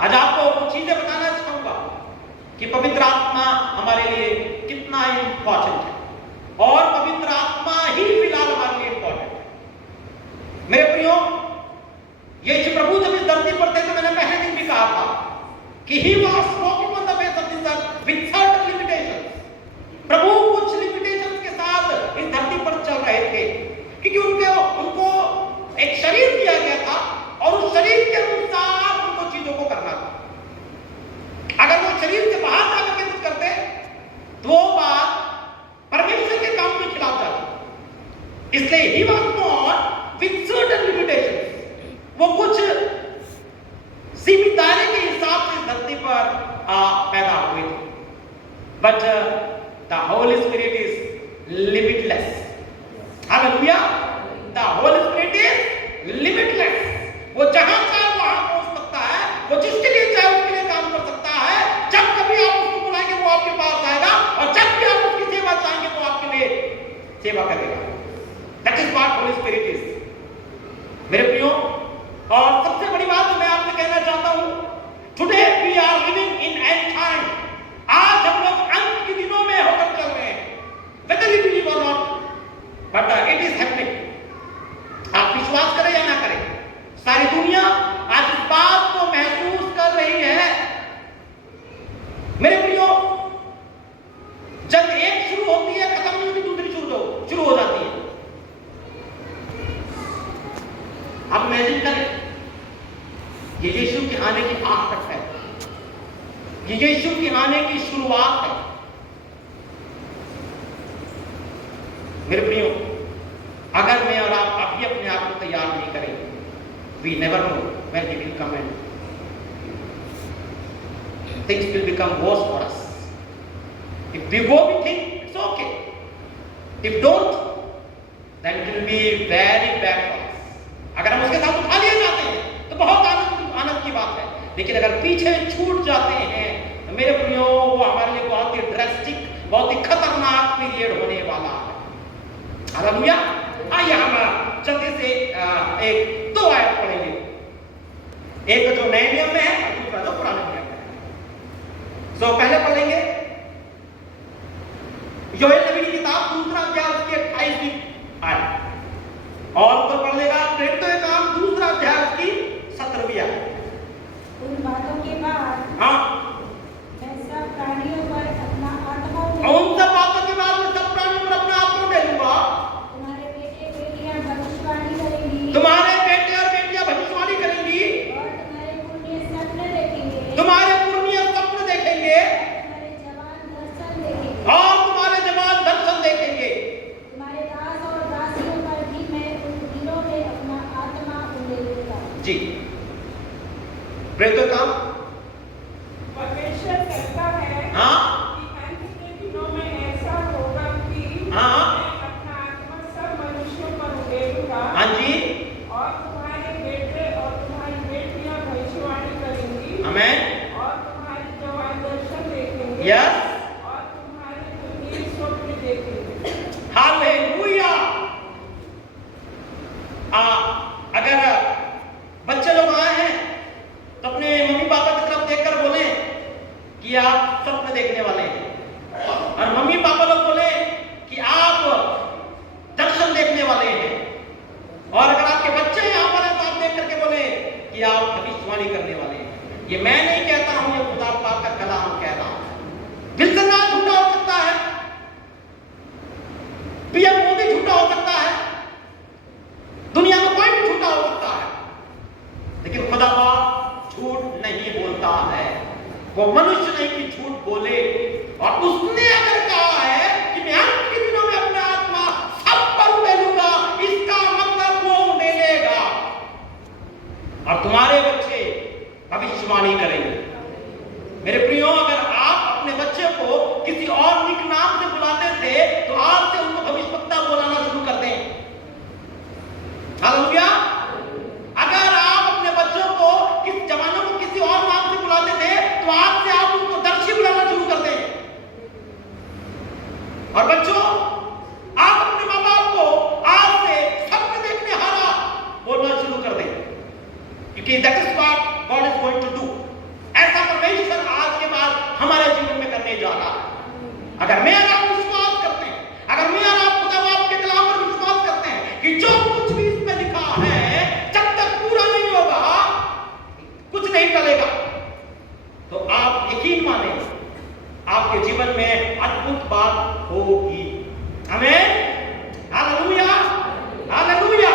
आज आपको कुछ चीजें बताना चाहूंगा कि पवित्र आत्मा हमारे लिए कितना इंपॉर्टेंट है और पवित्र आत्मा ही फिलहाल हमारे लिए इंपॉर्टेंट है। मेरे प्रियो, यीशु प्रभु जब इस धरती पर थे तो मैंने पहले दिन भी कहा था कि he was walking on the face of this earth with certain limitations. प्रभु कुछ लिमिटेशंस के साथ इस धरती पर चल रहे थे क्योंकि उनको एक शरीर दिया गया था और उस शरीर के अनुसार उनको चीजों को करना था। अगर वो शरीर से बाहर जाकर के कुछ करते तो वो बात परमेश्वर के काम के खिलाफ जाती। इसलिए he was born with certain limitations. वो कुछ सीमित दायरे के हिसाब से इस धरती पर पैदा हुए थे। But the Holi spirit is limitless. Hallelujah. The Holi spirit is limitless. वो जहां चाहे वहां पहुंच सकता है, वो जिसके लिए चाहे उसके लिए काम कर सकता है। जब कभी आप उसको बुलाएंगे वो आपके पास आएगा और जब भी आप उसकी सेवा चाहेंगे वो आपके लिए सेवा करेगा। That is what Holi spirit is. मेरे प्रियो, और सबसे बड़ी बात मैं आपसे कहना चाहता हूं, today we are living in end time. आज हम लोग अंत के दिनों में होकर चल रहे हैं, whether you believe or not, but it is happening। आप विश्वास करें या ना करें, सारी दुनिया आज इस बात को महसूस कर रही है। मेरे प्रियो, जब एक शुरू होती है खत्म नहीं होती, दूसरी शुरू हो जाती है। आप इमेजिन करें, ये यीशु के आने की आहट है, ये यीशु के आने की शुरुआत है। मेरे प्रियो, अगर मैं और आप अभी अपने आप को तैयार नहीं करेंगे, we never know when he will come and things will become worse for us. If we go, we think it's okay. If don't, then it will be very bad for us. अगर हम उसके साथ उठा लिए जाते हैं तो बहुत आनंद की बात है, लेकिन अगर पीछे छूट जाते हैं तो मेरे प्रियो, वो हमारे लिए बहुत ही ड्रास्टिक, बहुत ही खतरनाक पीरियड होने वाला है। हालेलुया। आइए हम जल्दी से एक दो आयत पढ़ेंगे, एक जो नए नियम में है और दूसरा जो पुराने नियम में है। सो पहले पढ़ेंगे योएल नबी की किताब दूसरा अध्याय उसकी 28वीं आयत, और तो पढ़ लेगा प्रेरितों के काम दूसरा अध्याय उसकी 17वीं आयत। उन बातों के बाद हाँ, मैं सब प्राणियों पर अपना आत्मा उन सब बातों के बाद मैं सब प्राणियों पर अपना आत्मा डालूंगा। तुम्हारे बेटे बेटियां भविष्यवाणी करेंगी, तुम्हारे बेटे और बेटियां भविष्यवाणी करेंगी, और तुम्हारे पुण्य सपने देखेंगे, तुम्हारे पुण्य सपने देखेंगे, तुम्हारे जवान दर्शन देखेंगे, और तुम्हारे जवान दर्शन देखेंगे। तुम्हारे दास और दासियों पर भी मैं उन दिनों में अपना आत्मा उंडेलूंगा। जी, प्रेरितों का परमेश्वर कहता है हाँ कि अंत के दिनों में ऐसा होगा कि हाँ मैं अपना आत्मा सब मनुष्यों पर उड़ेलूंगा, हाँ जी, और तुम्हारे बेटे और तुम्हारी बेटियां भविष्यवाणी करेंगी, हमें और तुम्हारे जवान दर्शन देखेंगे, यस, और तुम्हारे पुण्य स्वप्न देखेंगे। हालेलुया। अगर बच्चे लोग आए हैं तो अपने मम्मी पापा की तरफ देखकर बोले कि आप सपने देखने वाले हैं, और मम्मी पापा लोग बोले कि आप दर्शन देखने वाले हैं, और अगर आपके बच्चे यहाँ पर हैं तो आप देख करके बोले कि आप भविष्यवाणी करने वाले हैं। ये मैं नहीं कहता हूं, ये खुदा पाक का कलाम कह रहा हूं। विल्सन राज झूठा हो सकता है, पीएम मोदी झूठा हो सकता है, दुनिया में कोई भी झूठा हो सकता है, लेकिन खुदा पाक झूठ नहीं बोलता है। वो मनुष्य नहीं कि झूठ बोले, और उसने अगर कहा है कि मैं अंत के दिनों में अपना आत्मा सब पर उड़ेलूंगा, इसका मतलब वो उड़ेलेगा और तुम्हारे बच्चे भविष्यवाणी करेंगे। मेरे प्रियो, अगर आप अपने बच्चे को किसी और निक नाम से बुलाते थे तो आज से उनको भविष्यवक्ता बुलाना शुरू कर दें। हालेलुया। अगर आप अपने बच्चों को किस जवानों को किसी और नाम से बुलाते थे तो आज से आप उनको दर्शी बुलाना शुरू कर दें। अगर मैं और आप विश्वास करते हैं, अगर मैं और आप खुदा बाप के कलाम पर विश्वास करते हैं कि जो कुछ भी इसमें लिखा है जब तक पूरा नहीं होगा कुछ नहीं टलेगा, तो आप यकीन माने आपके जीवन में अद्भुत बात होगी। आमीन, हालेलुया, हालेलुया।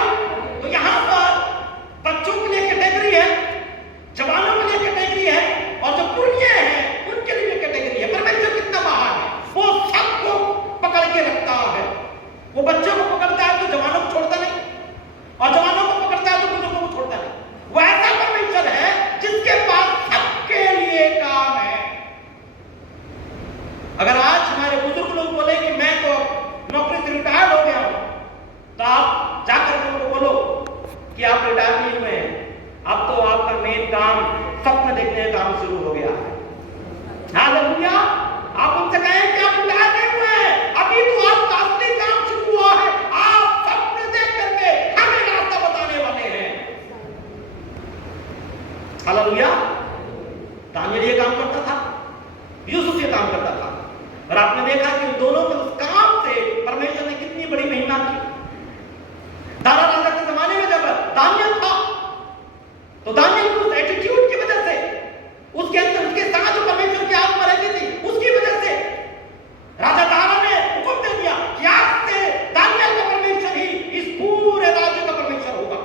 तो यहां पर बच्चों के लिए कैटेगरी है, जवानों के लिए कैटेगरी है, और जो पुरनिये हैं उनके लिए कैटेगरी है। परमेश्वर कितना महान है, वो सबको पकड़ के रखता है। वो बच्चों को पकड़ता है तो जवानों को छोड़ता नहीं, और जवानों को पकड़ता है तो बुजुर्गों को छोड़ता नहीं। वो ऐसा परमेश्वर है जिसके पास सबके लिए काम है। अगर आज हमारे बुजुर्ग लोग बोले कि मैं तो नौकरी से रिटायर्ड हो गया हूं, तो आप जाकर उनको बोलो कि आप रिटायर नहीं हुए हैं, अब तो आपका मेन काम स्वप्न देखने का काम शुरू हो गया है। हालेलुया। आप उनसे कहें कि आप रिटायर नहीं हुए हैं, अभी तो आपका असली काम शुरू हुआ है। आप स्वप्न देख करके हमें रास्ता बताने वाले हैं। हालेलुया। दानियल ये काम करता था, यूसुफ ये काम करता था, और आपने देखा कि उन दोनों के उस काम से परमेश्वर ने कितनी बड़ी महिमा की। दारा राजा के जमाने में जब दानियल था, तो दानियल की उस एटीट्यूड की वजह से, उसके अंदर उसके साथ जो परमेश्वर की आत्मा रहती थी, उसकी वजह से राजा दारा ने हुक्म दे दिया कि आज से दानियल का परमेश्वर ही इस पूरे राज्य का परमेश्वर होगा।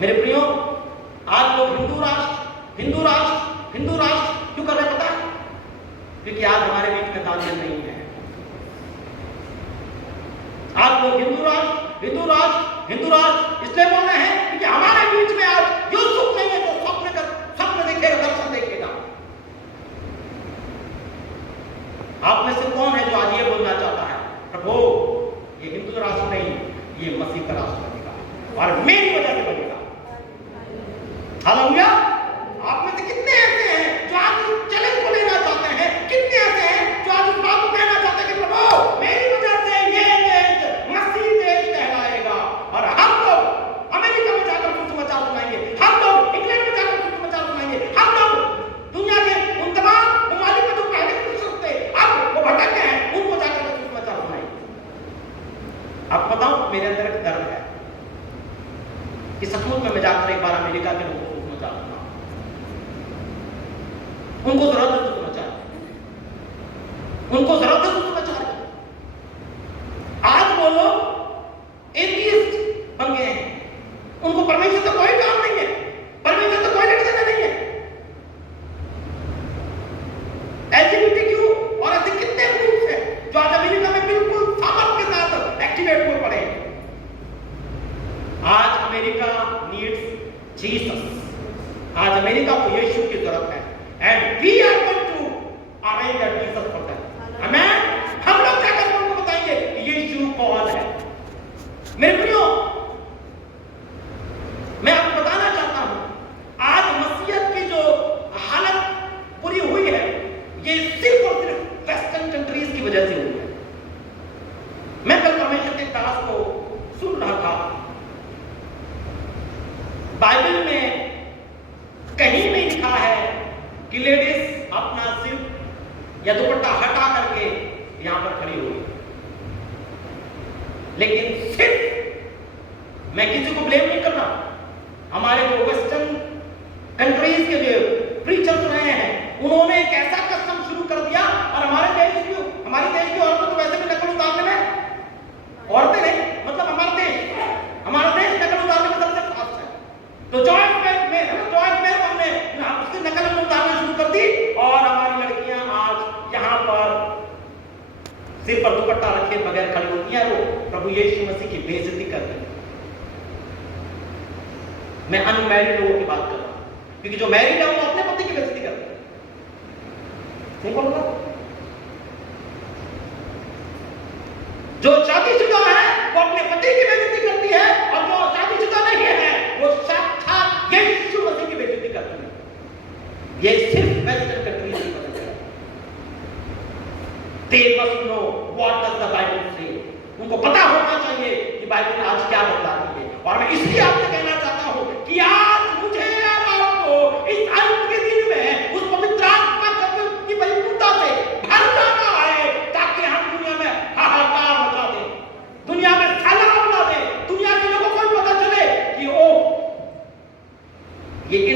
मेरे प्रियो, आज लोग हिंदू राष्ट्र, हिंदू राष्ट्र, हिंदू राष्ट्र क्यों कर रहे पता है? क्योंकि आज हमारे बीच में दानियल नहीं है। आज लोग हिंदू राष्ट्र, हिंदू राष्ट्र, हिंदू राष्ट्र इसलिए बोल रहे हैं क्योंकि हमारे बीच में आज यूसुफ नहीं है जो स्वप्न देखेगा, दर्शन देखेगा। आप में से कौन है जो आज ये बोलना चाहता है, प्रभु ये हिंदू राष्ट्र नहीं, ये मसीह का राष्ट्र बनेगा और मेरी वजह से बनेगा। हालेलुया। आप में से कितने ऐसे हैं जो आज इस चैलेंज को लेना चाहते हैं? कितने ऐसे हैं जो आज इस बात को कहना चाहते हैं कि प्रभु मेरी वजह से ये देश मसीह देश कहलाएगा, और हम लोग अमेरिका में जाकर सुसमाचार सुनाएंगे, हम लोग इंग्लैंड में जाकर सुसमाचार सुनाएंगे, हम लोग दुनिया के उन तमाम ममालिक में जो पहले क्रिश्चियन थे अब वो भटक गए हैं, उनको जाकर सुसमाचार सुनाएंगे। आपको बताऊं, मेरे अंदर एक दर्द है कि सचमुच में मैं जाकर एक बार अमेरिका के लोगों को सुसमाचार सुनाऊं। उनको जरूरत है सुसमाचार, उनको जरूरत है सुसमाचार। आज वो लोग एथियस्ट बन गए हैं, उनको परमेश्वर से कोई काम नहीं है, परमेश्वर से कोई लेना देना नहीं है। एलजीबीटीक्यू और ऐसे कितने ग्रुप्स हैं जो आज अमेरिका में बिल्कुल सामर्थ के साथ एक्टिवेट हुए पड़े हैं। आज अमेरिका नीड्स जीसस। आज अमेरिका को यीशु की जरूरत है, and we are going to arrange that Jesus for them. Amen. हम लोग जाकर उनको बताएंगे कि यीशु कौन है। मेरे प्रियो, मैं आपको बताना चाहता हूं, आज मसीहत की जो हालत बुरी हुई है, ये सिर्फ और सिर्फ वेस्टर्न कंट्रीज की वजह से हुई है। मैं कल परमेश्वर के दास को सुन रहा था, बाइबल में कहीं नहीं लिखा है कि लेडीज अपना सिर या दुपट्टा हटा करके यहां पर खड़ी होगी। लेकिन सिर्फ, मैं किसी को ब्लेम नहीं कर रहा, हमारे जो वेस्टर्न कंट्रीज के जो प्रीचर्स रहे हैं, उन्होंने एक ऐसा कस्टम शुरू कर दिया, और हमारे देश की औरतों तो वैसे भी नकल उतारने में, औरतें नहीं मतलब हमारा देश नकल उतारने में सबसे फास्ट है। तो जॉइंट में हमने उसकी नकल उतारना शुरू कर दी, और हमारी लड़कियां आज यहां पर सिर पर दुपट्टा रखे बगैर खड़ी होती हैं, वो प्रभु यीशु मसीह की बेइज्जती करती हैं। मैं अनमैरिड लोगों की बात कर रहा हूं, क्योंकि जो मैरिड है वो अपने पति की बेइज्जती करते हैं। नहीं बोलूंगा, जो शादीशुदा है वो अपने पति की बेइज्जती करती है, और जो शादीशुदा नहीं है वो साक्षात यीशु मसीह की बेइज्जती करती है। ये सिर्फ वेस्टर्न कंट्रीज की वजह से। They must know what does the Bible say. उनको पता होना चाहिए कि बाइबल आज क्या बताती है। और मैं इसलिए आपसे कहना चाहता हूं कि आज मुझे और आपको इस अंत के दिन में उस पवित्र आत्मा की परिपूर्णता से भर जाना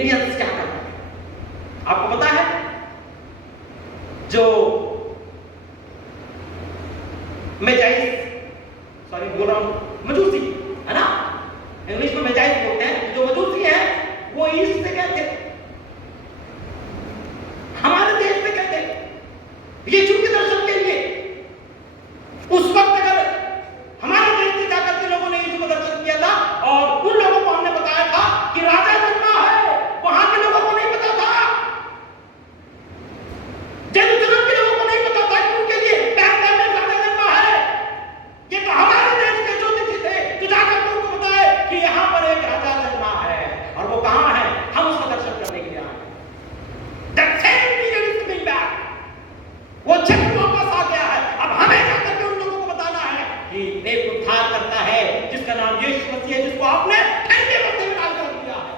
इंडियंस क्या कर रहे हैं? आपको पता है जो बोल रहा हूं मजूसी, है ना, इंग्लिश में मेजाइज बोलते हैं। जो मजूसी है वो ईस्ट से कहते हैं, हमारे देश में कहते हैं ये चूंकि दर्शन के लिए उस वक्त अगर हमारे देश से जाकर के लोगों ने यीशु को दर्शन किया था और उन लोगों को हमने बताया था कि राजा जन्मा है, वहां के लोगों को नहीं पता था, जेरूसलम के लोगों को नहीं पता था कि उनके लिए बैतलहम में राजा जन्मा है। ये तो हमारे देश के ज्योतिषी थे जो जाकर के उनको बताए कि यहां पर एक राजा जन्मा है, और वो कहां है, हम उसका दर्शन करने के लिए आए। That same period is coming back. वो चक्र वापस आ गया है। अब हमें जाकर के उन लोगों को बताना है कि एक उद्धार करता है जिसका नाम यीशु मसीह है, जिसको आपने ठंडे बर्तन में डाल कर दिया है।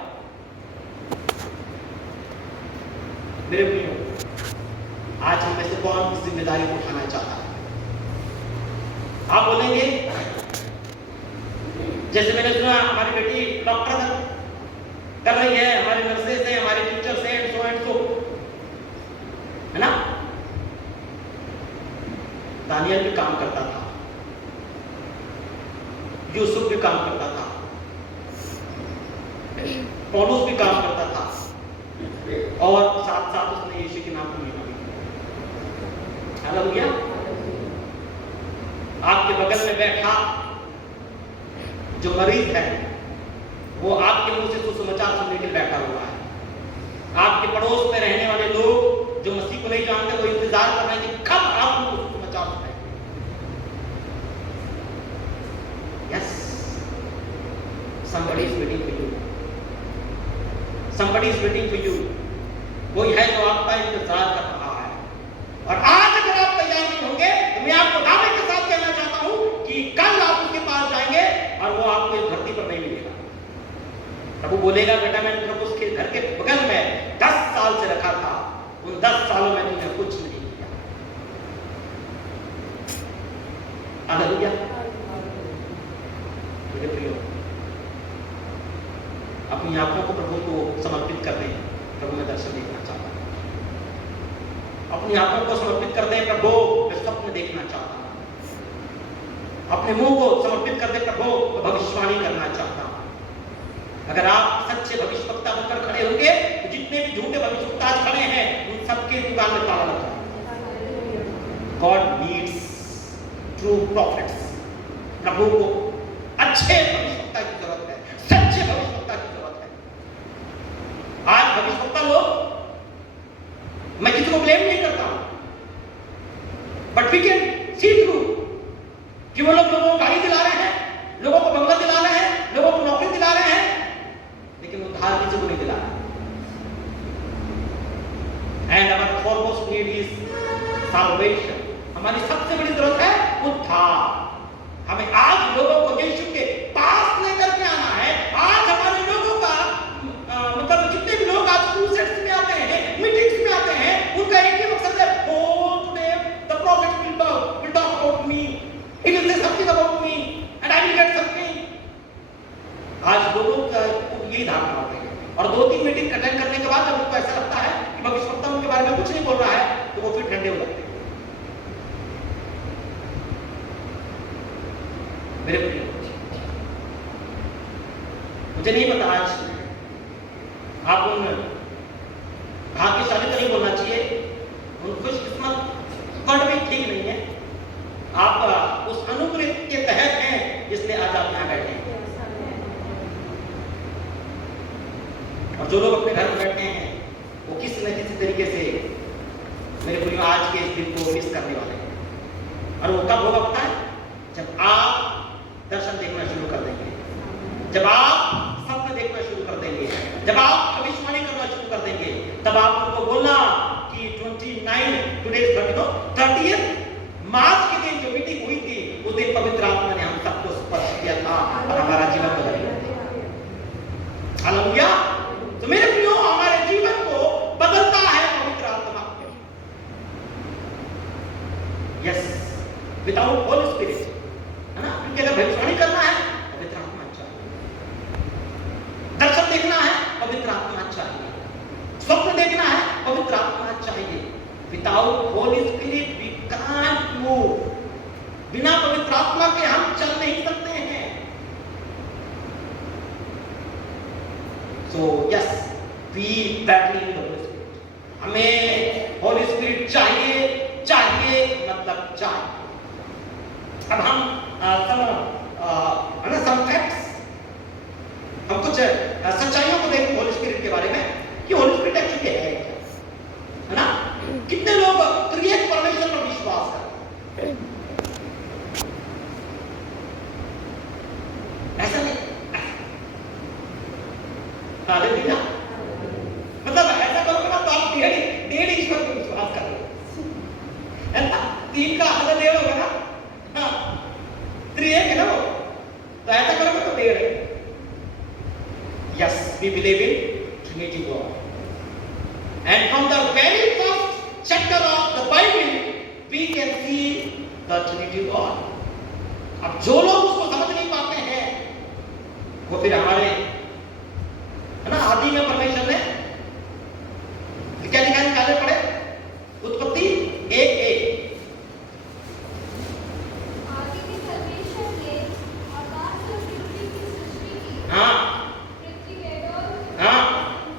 मेरे प्रियो, आज हम में से कौन इस जिम्मेदारी को उठाना चाहता है? आप बोलेंगे जैसे मैंने सुना हमारी बेटी डॉक्टर कर रही है, हमारे नर्सेस हैं, हमारे टीचर्स हैं, एंड सो है ना। दानियल भी काम करता था, यूसुफ भी काम करता था, पौलुस भी काम करता था, और साथ साथ उसने यीशु के नाम को लिया। हालेलुया। आपके बगल में बैठा जो मरीज है वो आपके मुंह से सुसमाचार सुनने के लिए बैठा हुआ है। आपके पड़ोस में रहने वाले लोग जो मसीह को नहीं जानते वो इंतजार कर रहे हैं कि कब आप उनको सुसमाचार सुनाएंगे। Yes, somebody is waiting for you, somebody is waiting for you। कोई है जो आपका इंतजार कर रहा है, और आज अगर आप तैयार नहीं होंगे तो मैं आपको दावे के साथ कहना चाहता हूं कि कल आप उसके पास जाएंगे और वो आपको इस धरती पर नहीं मिलेगा। प्रभु बोलेगा, बेटा मैंने प्रभु उसके घर के बगल में 10 साल से रखा था, उन 10 सालों में तूने कुछ नहीं किया। हालेलुया। मेरे प्रियो, अपनी आंखों को प्रभु को समर्पित कर दें। प्रभु मैं दर्शन देखना चाहता हूं। अपनी आंखों को समर्पित कर दें, प्रभु मैं स्वप्न देखना चाहता हूं। अपने मुंह को समर्पित कर दें, प्रभु मैं भविष्यवाणी करना चाहता हूं। अगर आप सच्चे भविष्यवक्ता बनकर खड़े होंगे तो जितने भी झूठे भविष्यवक्ता आज खड़े हैं उन सबके दुकान में ताला लगा है। God needs true prophets. प्रभु को अच्छे भविष्यवक्ता की जरूरत है, सच्चे भविष्यवक्ता की जरूरत है। आज भविष्यवक्ता लोग, मैं किसी को ब्लेम नहीं करता हूं, but we can see through कि वो लोग लोगों को गाड़ी दिला रहे हैं, लोगों को बंगला दिला रहे हैं, लोगों को नौकरी दिला रहे हैं, लेकिन उद्धार किसी को नहीं दिला रहे। And our foremost need is salvation. हमारी सबसे बड़ी जरूरत है उद्धार। हमें आज लोगों को यीशु के पास लेकर के आना है। आज हमारे लोगों का मतलब जितने भी लोग आज क्रूसेड्स में आते हैं, मीटिंग्स में आते हैं, उनका एक ही मकसद है, oh today the prophet will talk about me, he will say something about me and I will get something। आज लोगों का यही धारणा होती है, और 2-3 मीटिंग अटेंड करने के बाद जब उनको ऐसा लगता है कि भविष्यवक्ता उनके बारे में कुछ नहीं बोल रहा है तो वो फिर ठंडे हो जाते हैं। मेरे प्रिय, मुझे नहीं पता आज आप उन भाग्यशाली तो नहीं बोलना चाहिए, उन खुशकिस्मत वर्ड भी ठीक नहीं है। आप उस अनुग्रह के तहत हैं जिसलिए आज आप यहाँ बैठे हैं। और जो लोग अपने घर में बैठे हैं वो किसी न किसी तरीके से मेरे प्रिय आज के इस दिन को मिस करने वाले हैं। और वो कब होगा पता है? जब आप दर्शन देखना शुरू कर देंगे, जब आप सपने देखना शुरू कर देंगे, जब आप भविष्यवाणी करना शुरू कर देंगे, तब आप उनको बोलना कि 30 मार्च के दिन जो मीटिंग हुई थी उस दिन पवित्र आत्मा ने हम सबको स्पर्श किया था और हमारा जीवन बदल गया। हालेलुया। तो मेरे प्रियो, हमारे जीवन को बदलता है पवित्र आत्मा। यस, विदाउट होली स्पिरिट, है ना। क्योंकि अगर भविष्यवाणी करना है पवित्र आत्मा चाहिए, दर्शन देखना है पवित्र आत्मा चाहिए, without Holy Spirit we can't move. बिना पवित्र आत्मा के हम चल नहीं सकते हैं। So yes, we badly need Holy Spirit. हमें होली स्पिरिट चाहिए, चाहिए मतलब चाहिए। अब हम सम फैक्ट्स, हम कुछ सच्चाइयों को देखें होली स्पिरिट के बारे में कि होली स्पिरिट एक्चुअली है क्या, है ना? कितने लोग त्रिएक परमेश्वर पर विश्वास करते हैं? ऐसा नहीं, हालेलुया। मतलब ऐसा करोगे ना तो आप डेढ़ ईश्वर पर विश्वास कर रहे, है ना? तीन का आधा डेढ़ होगा ना, हाँ, त्रिएक है ना वो, तो ऐसा करोगे तो डेढ़ है। Yes, we believe in Trinity God. And from the very first chapter of the Bible, we can see the Trinity God. अब जो लोग उसको समझ नहीं पाते हैं, वो फिर हमारे, है ना, आदि में परमेश्वर ने क्या लिखा है, निकाले पड़े, उत्पत्ति 1:1। आदि में परमेश्वर ने आकाश और पृथ्वी की सृष्टि की। हाँ, पृथ्वी बेडौल हाँ,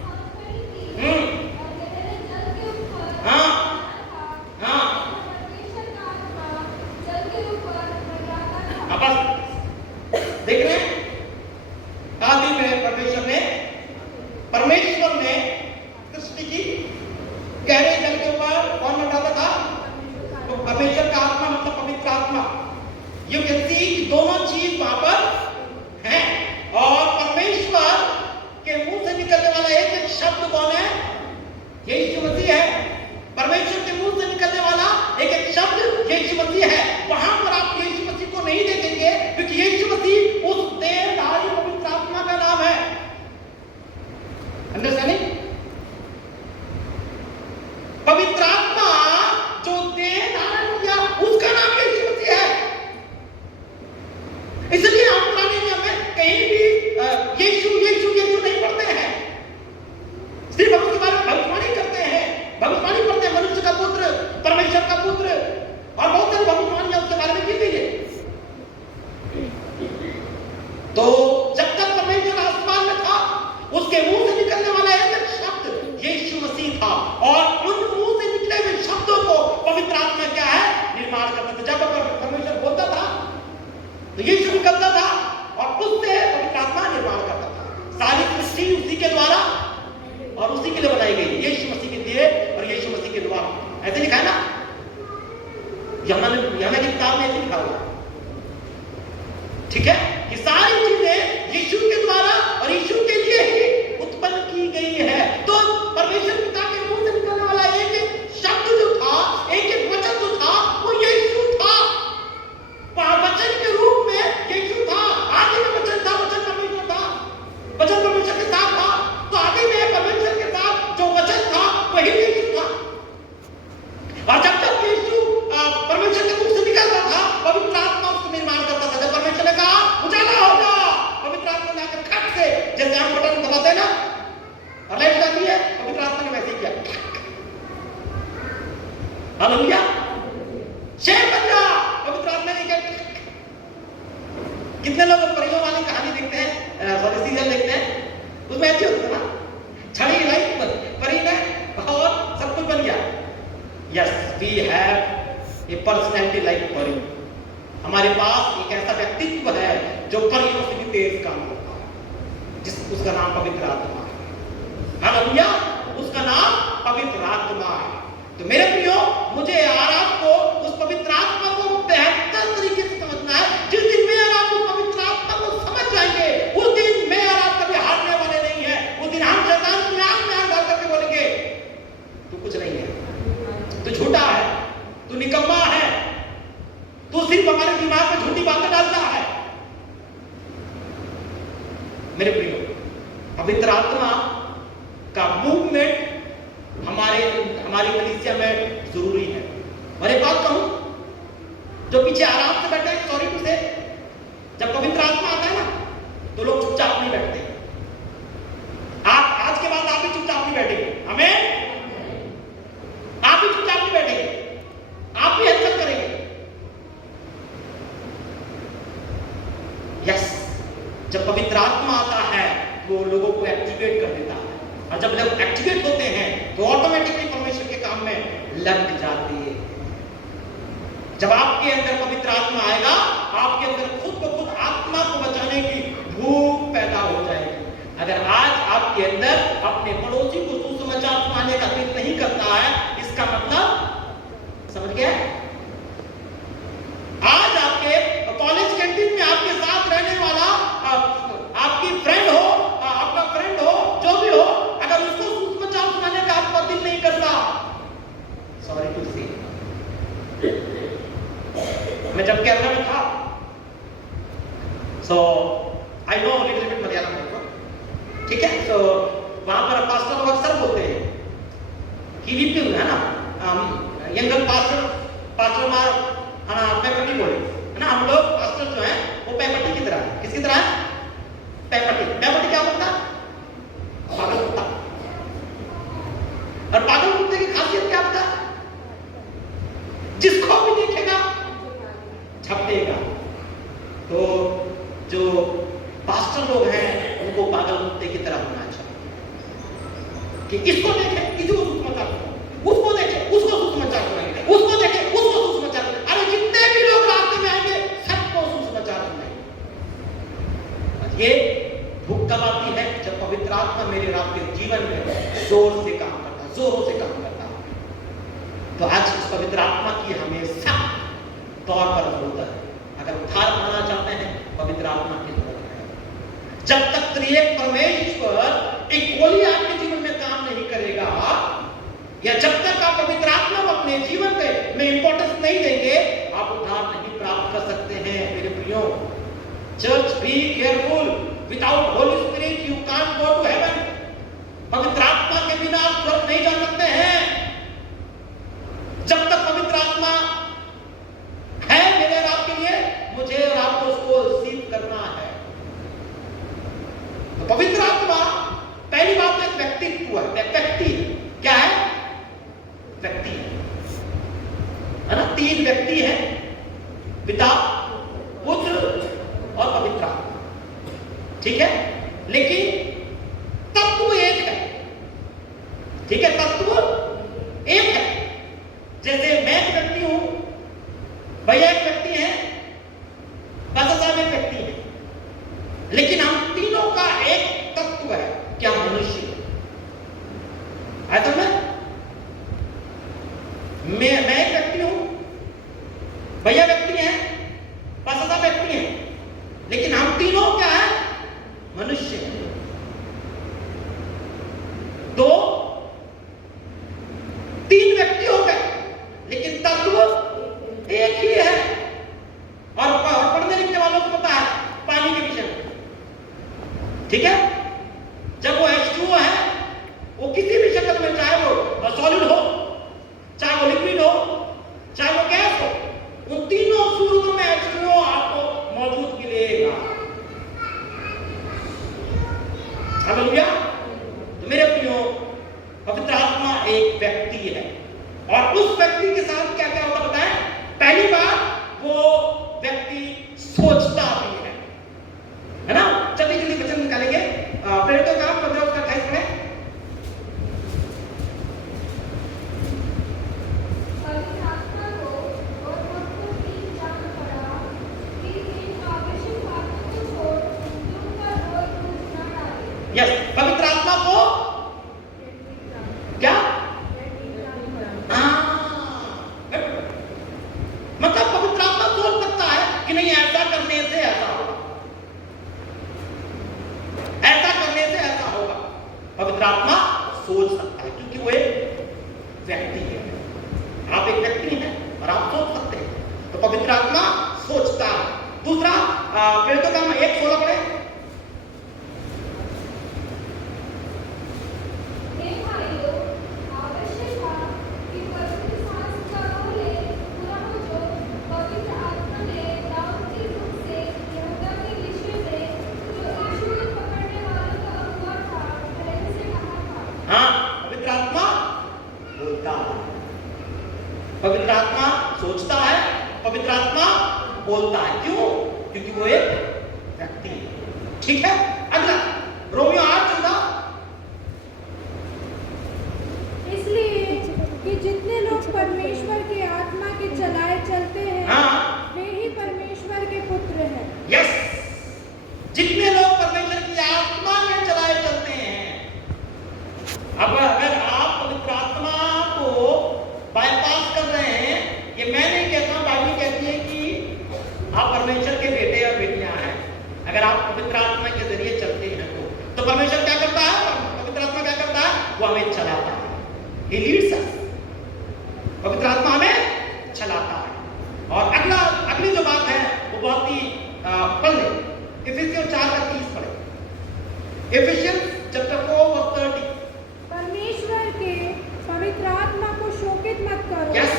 पड़ी थी और गहरे जल के ऊपर हाँ, था। हाँ, परमेश्वर का आत्मा जल के ऊपर मंडराता था। अब बस देख रहे हैं, आदि में परमेश्वर ने सृष्टि की, गहरे जल के ऊपर कौन मंडराता था? तो परमेश्वर का आत्मा, मतलब पवित्र आत्मा। यू कैन सी दोनों चीज वहां पर हैं। और परमेश्वर के मुंह से निकलने वाला एक शब्द कौन है? यीशु मसीह है। परमेश्वर के मुंह से निकलने वाला एक शब्द यीशु मसीह है। वहां पर आप यीशु मसीह को नहीं देखेंगे, क्योंकि यीशु मसीह उस देहधारी पवित्र आत्मा का नाम है। अंडरस्टैंडिंग? पवित्र आत्मा जो देह धारण किया, उसका नाम यीशु मसीह है। इसलिए हम पुराने नियम में कहीं भी यीशु यीशु यीशु नहीं पढ़ते हैं, सिर्फ हम उसके बारे में भविष्यवाणी करते हैं। भविष्यवाणी पढ़ते हैं, मनुष्य का पुत्र, परमेश्वर का पुत्र, और बहुत सारी भविष्यवाणियां उसके बारे में की गई है। तो जब तक परमेश्वर आसमान में था, उसके मुंह से निकलने वाला एक शब्द यीशु मसीह था, और उन मुंह से निकले हुए शब्दों को पवित्र आत्मा क्या है? निर्माण करता था। जब परमेश्वर बोलता था तो यीशु निकलता था, और उससे पवित्र आत्मा निर्माण करता था। सारी सृष्टि उसी के द्वारा और उसी के लिए बनाई गई, यीशु मसीह के लिए और यीशु मसीह के द्वारा। ऐसे लिखा है ना, यूहन्ना की किताब में ऐसे लिखा हुआ, ठीक है, कि सारी चीजें यीशु के द्वारा और यीशु के लिए ही उत्पन्न की गई है। तो परमेश्वर पिता के मुंह से निकलने वाला एक शब्द जो था, एक वचन जो था, वो यीशु था। वचन के रूप में यीशु था। आदि में वचन था, वचन परमेश्वर था, वचन परमेश्वर के साथ था। तो आदि में परमेश्वर के साथ जो वचन था, वही यीशु था। और जब तक यीशु परमेश्वर के मुंह से निकलता था, पवित्र आत्मा उसको निर्माण करता था। जब परमेश्वर ने कहा उजाला हो जा, पवित्र आत्मा ने आकर खट से, जैसे हम बटन दबाते हैं ना और लाइट जाती है, पवित्र आत्मा ने वैसे ही किया। हालेलुया, शेर बन जा, पवित्र आत्मा ने क्या। कितने लोग परियों वाली कहानी देखते हैं, सॉरी सीरियल देखते हैं, उसमें ऐसे होता है ना, छड़ी हिलाई परी ने और सब कुछ बन गया। Yes, we have a personality like परी। हमारे पास एक ऐसा व्यक्तित्व है जो परियों से भी तेज काम करता है, उसका नाम पवित्र आत्मा है। हालेलुया, उसका नाम पवित्र आत्मा है। तो मेरे प्रियो, मुझे और आपको उस पवित्र आत्मा को बेहतर तरीके से समझना है। जिस दिन मैं और आप उस पवित्र आत्मा को समझ जाएंगे, उस दिन मैं और आप कभी हारने वाले नहीं है। उस दिन हम शैतान की आंख में आंख डाल करके बोलेंगे तू कुछ नहीं है, तू झूठा है, तू निकम्मा है, तू सिर्फ हमारे दिमाग में झूठी बातें डालता है। मेरे प्रियो, पवित्र आत्मा का मूवमेंट हमारी कलीसिया में जरूरी है। और एक बात कहूं, जो पीछे आराम से बैठे हैं, सॉरी टू से, जब पवित्र आत्मा आता है ना, तो लोग चुपचाप नहीं बैठते। आप आज के बाद आप भी चुपचाप नहीं बैठेंगे, हमें आप भी चुपचाप नहीं लग जाते हैं। जब आपके अंदर पवित्र आत्मा आएगा, आपके अंदर खुद ब खुद आत्मा को बचाने की भूख पैदा हो जाएगी। अगर आज आपके अंदर अपने पड़ोसी को सुसमाचार सुनाने का दिल नहीं करता है, इसका मतलब समझ गया? आज आपके कॉलेज कैंटीन में आपके साथ रहने वाला आपकी फ्रेंड हो, आपका फ्रेंड हो, जो भी हो, अगर उसको सुसमाचार सुनाने का आपका दिल नहीं करता, सॉरी टू से, मैं जब कैनेडा में था, so I know little bit Malayalam, ठीक है? सो वहां पर पास्टर लोग अक्सर बोलते हैं कि वीपी है ना, यंगर पास्टर मार है ना, पैपटी बोले है ना, हम लोग पास्टर जो है वो पैपटी की तरह है। किसकी तरह है? पैपटी क्या बोलता? पागल कुत्ता। और पागल कुत्ते की खासियत क्या होता? जिसको भी देखेगा झपटेगा। तो जो पास्टर लोग हैं उनको पागल कुत्ते की तरह होना चाहिए कि इसको देखे इसी को सुसमाचार सुनाएंगे, उसको देखे उसको सुसमाचार सुनाएंगे, उसको देखे उसको सुसमाचार सुनाएंगे। अरे जितने भी लोग रास्ते में आएंगे सबको सुसमाचार सुनाएंगे। ये भूख कब आती है? जब पवित्र आत्मा मेरे और आपके जीवन में जोर से काम करता है, जोरों से काम करता है। तो आज इस पवित्र आत्मा की हमें सख्त तौर पर जरूरत है। अगर उद्धार पाना चाहते हैं, पवित्र आत्मा की जरूरत है। जब तक त्रिएक परमेश्वर इक्वली आपके जीवन में काम नहीं करेगा, या जब तक आप पवित्र आत्मा को अपने जीवन में इंपॉर्टेंस नहीं देंगे, आप उद्धार नहीं प्राप्त कर सकते हैं। मेरे प्रियो, church be careful, without Holy Spirit you can't go to heaven. पवित्र आत्मा के बिना आप स्वर्ग नहीं जा सकते हैं। जब तक पवित्र आत्मा है मेरे और आपके लिए, मुझे और आपको उसको रिसीव करना है। तो पवित्र आत्मा पहली बात एक व्यक्तित्व है। व्यक्ति क्या है? व्यक्ति है ना? तीन व्यक्ति हैं, पिता, पुत्र और पवित्र आत्मा, ठीक है? लेकिन तत्व एक है, ठीक है? तत्व एक है। जैसे मैं एक व्यक्ति हूं, भैया एक व्यक्ति है, बादशाह साहब एक व्यक्ति है, लेकिन हम तीनों का एक तत्व है। क्या? मनुष्य। ऐसा मैं एक व्यक्ति हूं, भैया व्यक्ति है, बादशाह साहब व्यक्ति है, लेकिन हम तीनों क्या है? मनुष्य। दो तीन व्यक्ति हो गए, लेकिन तत्व एक ही है। और पढ़ने लिखने वालों को पता है पानी के विषय में, ठीक है? जब वो H2O है, वो किसी भी शक्ल में, चाहे वो सॉलिड हो, चाहे वो लिक्विड हो, चाहे वो गैस हो, उन तीनों सूरतों में H2O आपको मौजूद मिलेगा। हालेलुया। तो मेरे प्रियो, पवित्र आत्मा एक व्यक्ति है, और उस व्यक्ति के साथ क्या क्या होता पता है? पहली बात, वो व्यक्ति सोचता भी है ना? जल्दी जल्दी वचन निकालेंगे। प्रेरितों का काम 15 उसका 28 में पवित्र आत्मा को और हमको भी जान पड़ा कि इन आवश्यक बातों को छोड़ तुम पर और बोझ न डाले। यस, पवित्र आत्मा को क्या? मतलब पवित्र आत्मा सोच सकता है कि नहीं, ऐसा करने से ऐसा होगा, ऐसा करने से ऐसा होगा। पवित्र आत्मा सोच सकता है, क्योंकि वो एक व्यक्ति है। आप एक व्यक्ति हैं और आप सोच सकते हैं, तो पवित्र आत्मा सोचता है। दूसरा, प्रेरितों का काम 1:16 पढ़े। पवित्र आत्मा सोचता है, पवित्र आत्मा बोलता है। क्यों? क्योंकि वो एक व्यक्ति है, ठीक है? अगला रोमियो 8:14। इसलिए कि जितने लोग परमेश्वर की आत्मा के चलाए चलते हैं, हाँ, वे ही परमेश्वर के पुत्र हैं। यस, जितने लोग परमेश्वर की आत्मा में चलाए चलते हैं। अब अगर आप पवित्र आत्मा को बाईपास कर रहे हैं, ये मैं नहीं कहता, बाइबल कहती है कि आप परमेश्वर के बेटे और बेटियां हैं। अगर आप पवित्र आत्मा के जरिए चलते हैं तो परमेश्वर क्या करता है? पवित्र आत्मा क्या करता है? वो हमें चलाता है। He leads us। पवित्र आत्मा हमें चलाता है। और अगली जो बात है वो बहुत ही पढ़ ले, इफिसियंस 4:30 पढ़े। Ephesians chapter 4:30। परमेश्वर के पवित्र आत्मा को शोकित मत करो, Yes।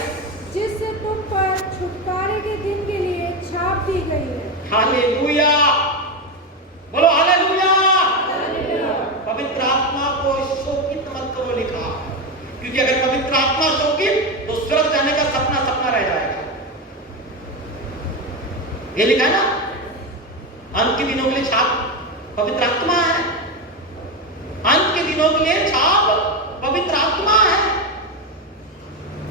जिससे तुम पर छुटकारे के दिन के लिए छाप दी गई है। हालेलुया, बोलो हालेलुया। पवित्र आत्मा को शोकित मत करो लिखा है, क्योंकि अगर पवित्र आत्मा शोकित तो स्वर्ग जाने का सपना सपना रह जाएगा। ये लिखा है ना, अंत के दिनों के लिए छाप पवित्र आत्मा है। अंत के दिनों के लिए छाप पवित्र आत्मा है।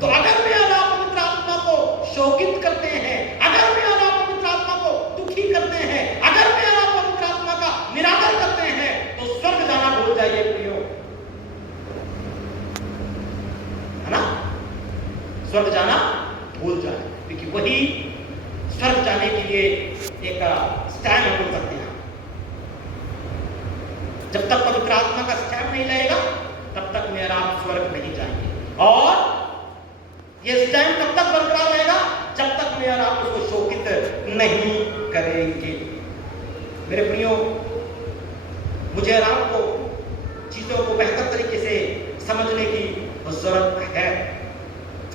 तो अगर मैं और आप पवित्र आत्मा को शोकित करते हैं, अगर मैं और आप पवित्र आत्मा को दुखी करते हैं, अगर मैं और आप पवित्र आत्मा का निरादर करते हैं, तो स्वर्ग जाना भूल जाइए प्रियो, है ना? स्वर्ग जाना भूल जाए, क्योंकि वही स्वर्ग जाने के लिए एक स्टैंड हम बोल सकते हैं। जब तक पवित्र आत्मा का स्टैंड नहीं लगेगा तब तक मेरा आप स्वर्ग नहीं जाएंगे। और ये स्टैंड तब तक बरकरार रहेगा जब तक मेरा आप उसको शोकित नहीं करेंगे। मेरे प्रियो, मुझे और आपको चीजों को बेहतर तरीके से समझने की जरूरत है।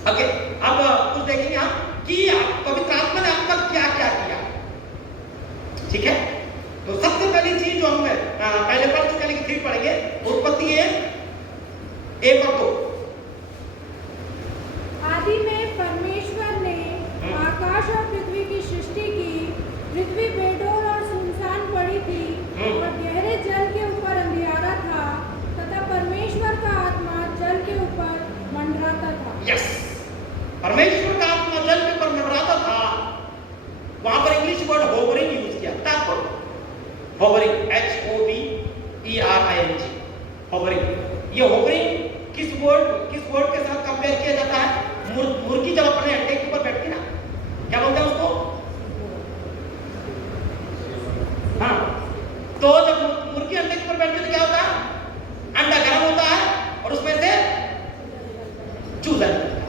ओके, अब कुछ देखेंगे हम कि पवित्र आत्मा ने अब तक क्या क्या किया। ठीक है, तो सबसे पहली चीज जो हम पहले पढ़ चुके लेकिन फिर पढ़ेंगे, उत्पत्ति 1 और 2। आदि में परमेश्वर ने आकाश और पृथ्वी की सृष्टि की। पृथ्वी बेडौल और सुनसान पड़ी थी और गहरे जल के ऊपर अंधियारा था, तथा परमेश्वर का आत्मा जल के ऊपर मंडराता था। यस, परमेश्वर का आत्मा जल के ऊपर मंडराता था। वहां पर इंग्लिश वर्ड होवरिंग यूज किया था। Hovering, HOVERING, hovering. ये होवरिंग किस वर्ड के साथ कंपेयर किया जाता है? मुर्गी जब अपने अंडे के ऊपर बैठती ना, क्या बोलते हैं उसको? हाँ, तो जब मुर्गी अंडे के ऊपर बैठती है तो क्या होता है? अंडा गर्म होता है और उसमें से चूजा निकलता है।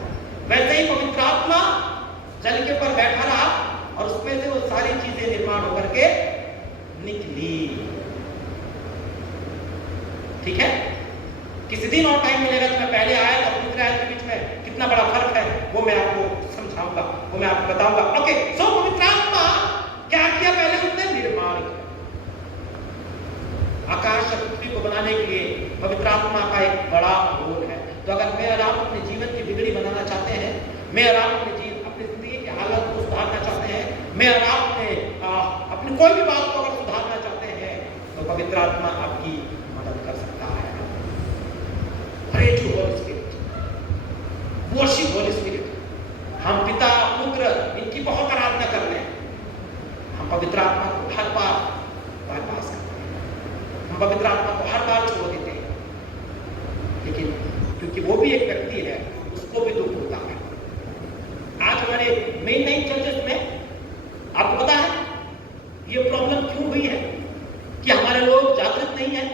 वैसे ही पवित्र आत्मा जल के ऊपर बैठा रहा और उसमें से वो सारी चीजें निर्माण होकर के निकली। ठीक है, किसी दिन और टाइम मिलेगा तो मैं पहले आयत और दूसरे आयत के बीच में कितना बड़ा फर्क है वो मैं आपको समझाऊंगा, वो मैं आपको बताऊंगा। ओके, सो पवित्र आत्मा क्या किया? पहले उसने निर्माण किया। आकाश और पृथ्वी को बनाने के लिए पवित्र आत्मा का एक बड़ा रोल है। तो अगर मैं और आप अपने जीवन की बिगड़ी बनाना चाहते हैं, मैं और आप अपनी जिंदगी की हालत को सुधारना चाहते हैं, मैं और आप अपनी कोई भी बात को अगर सुधारना चाहते हैं, तो पवित्र आत्मा आपकी मदद कर सकता है। Pray to Holy Spirit, worship Holy Spirit। हम पिता पुत्र इनकी बहुत आराधना कर रहे हैं। हम पवित्र आत्मा को हर बार बाईपास करते हैं, हम पवित्र आत्मा को हर बार छोड़ देते हैं, लेकिन क्योंकि वो भी एक व्यक्ति है, उसको भी दुख होता है। आज हमारे मेन 9 चर्चेस में आपको पता है ये प्रॉब्लम क्यों हुई है कि हमारे लोग जागृत नहीं है,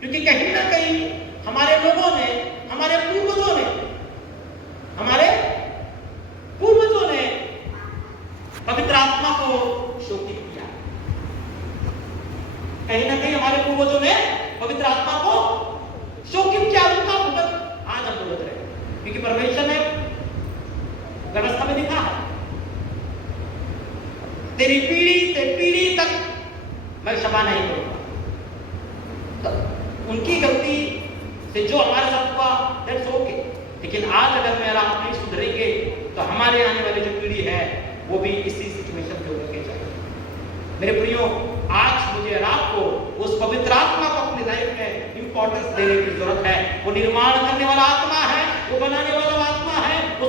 क्योंकि कहीं ना कहीं हमारे लोगों ने, हमारे पूर्वजों ने पवित्र आत्मा को शोकित किया। कहीं ना कहीं हमारे पूर्वजों ने पवित्र आत्मा को शोकित किया। उनका भुगत आज हम भुगत रहे हैं, क्योंकि परमेश्वर ने व्यवस्था में लिखा है, तेरी पीढ़ी से पीढ़ी तक मैं क्षमा नहीं करूंगा। तो उनकी गलती से जो हमारे साथ हुआ दैट्स ओके, लेकिन आज अगर मेरा आप नहीं सुधरेंगे तो हमारे आने वाली जो पीढ़ी है वो भी इसी सिचुएशन में होकर के जाएगी। मेरे प्रियो, आज मुझे और आपको उस पवित्र आत्मा को अपनी लाइफ में इंपॉर्टेंस देने की जरूरत है। वो निर्माण करने वाला आत्मा है, वो बनाने वाला आत्मा है, वो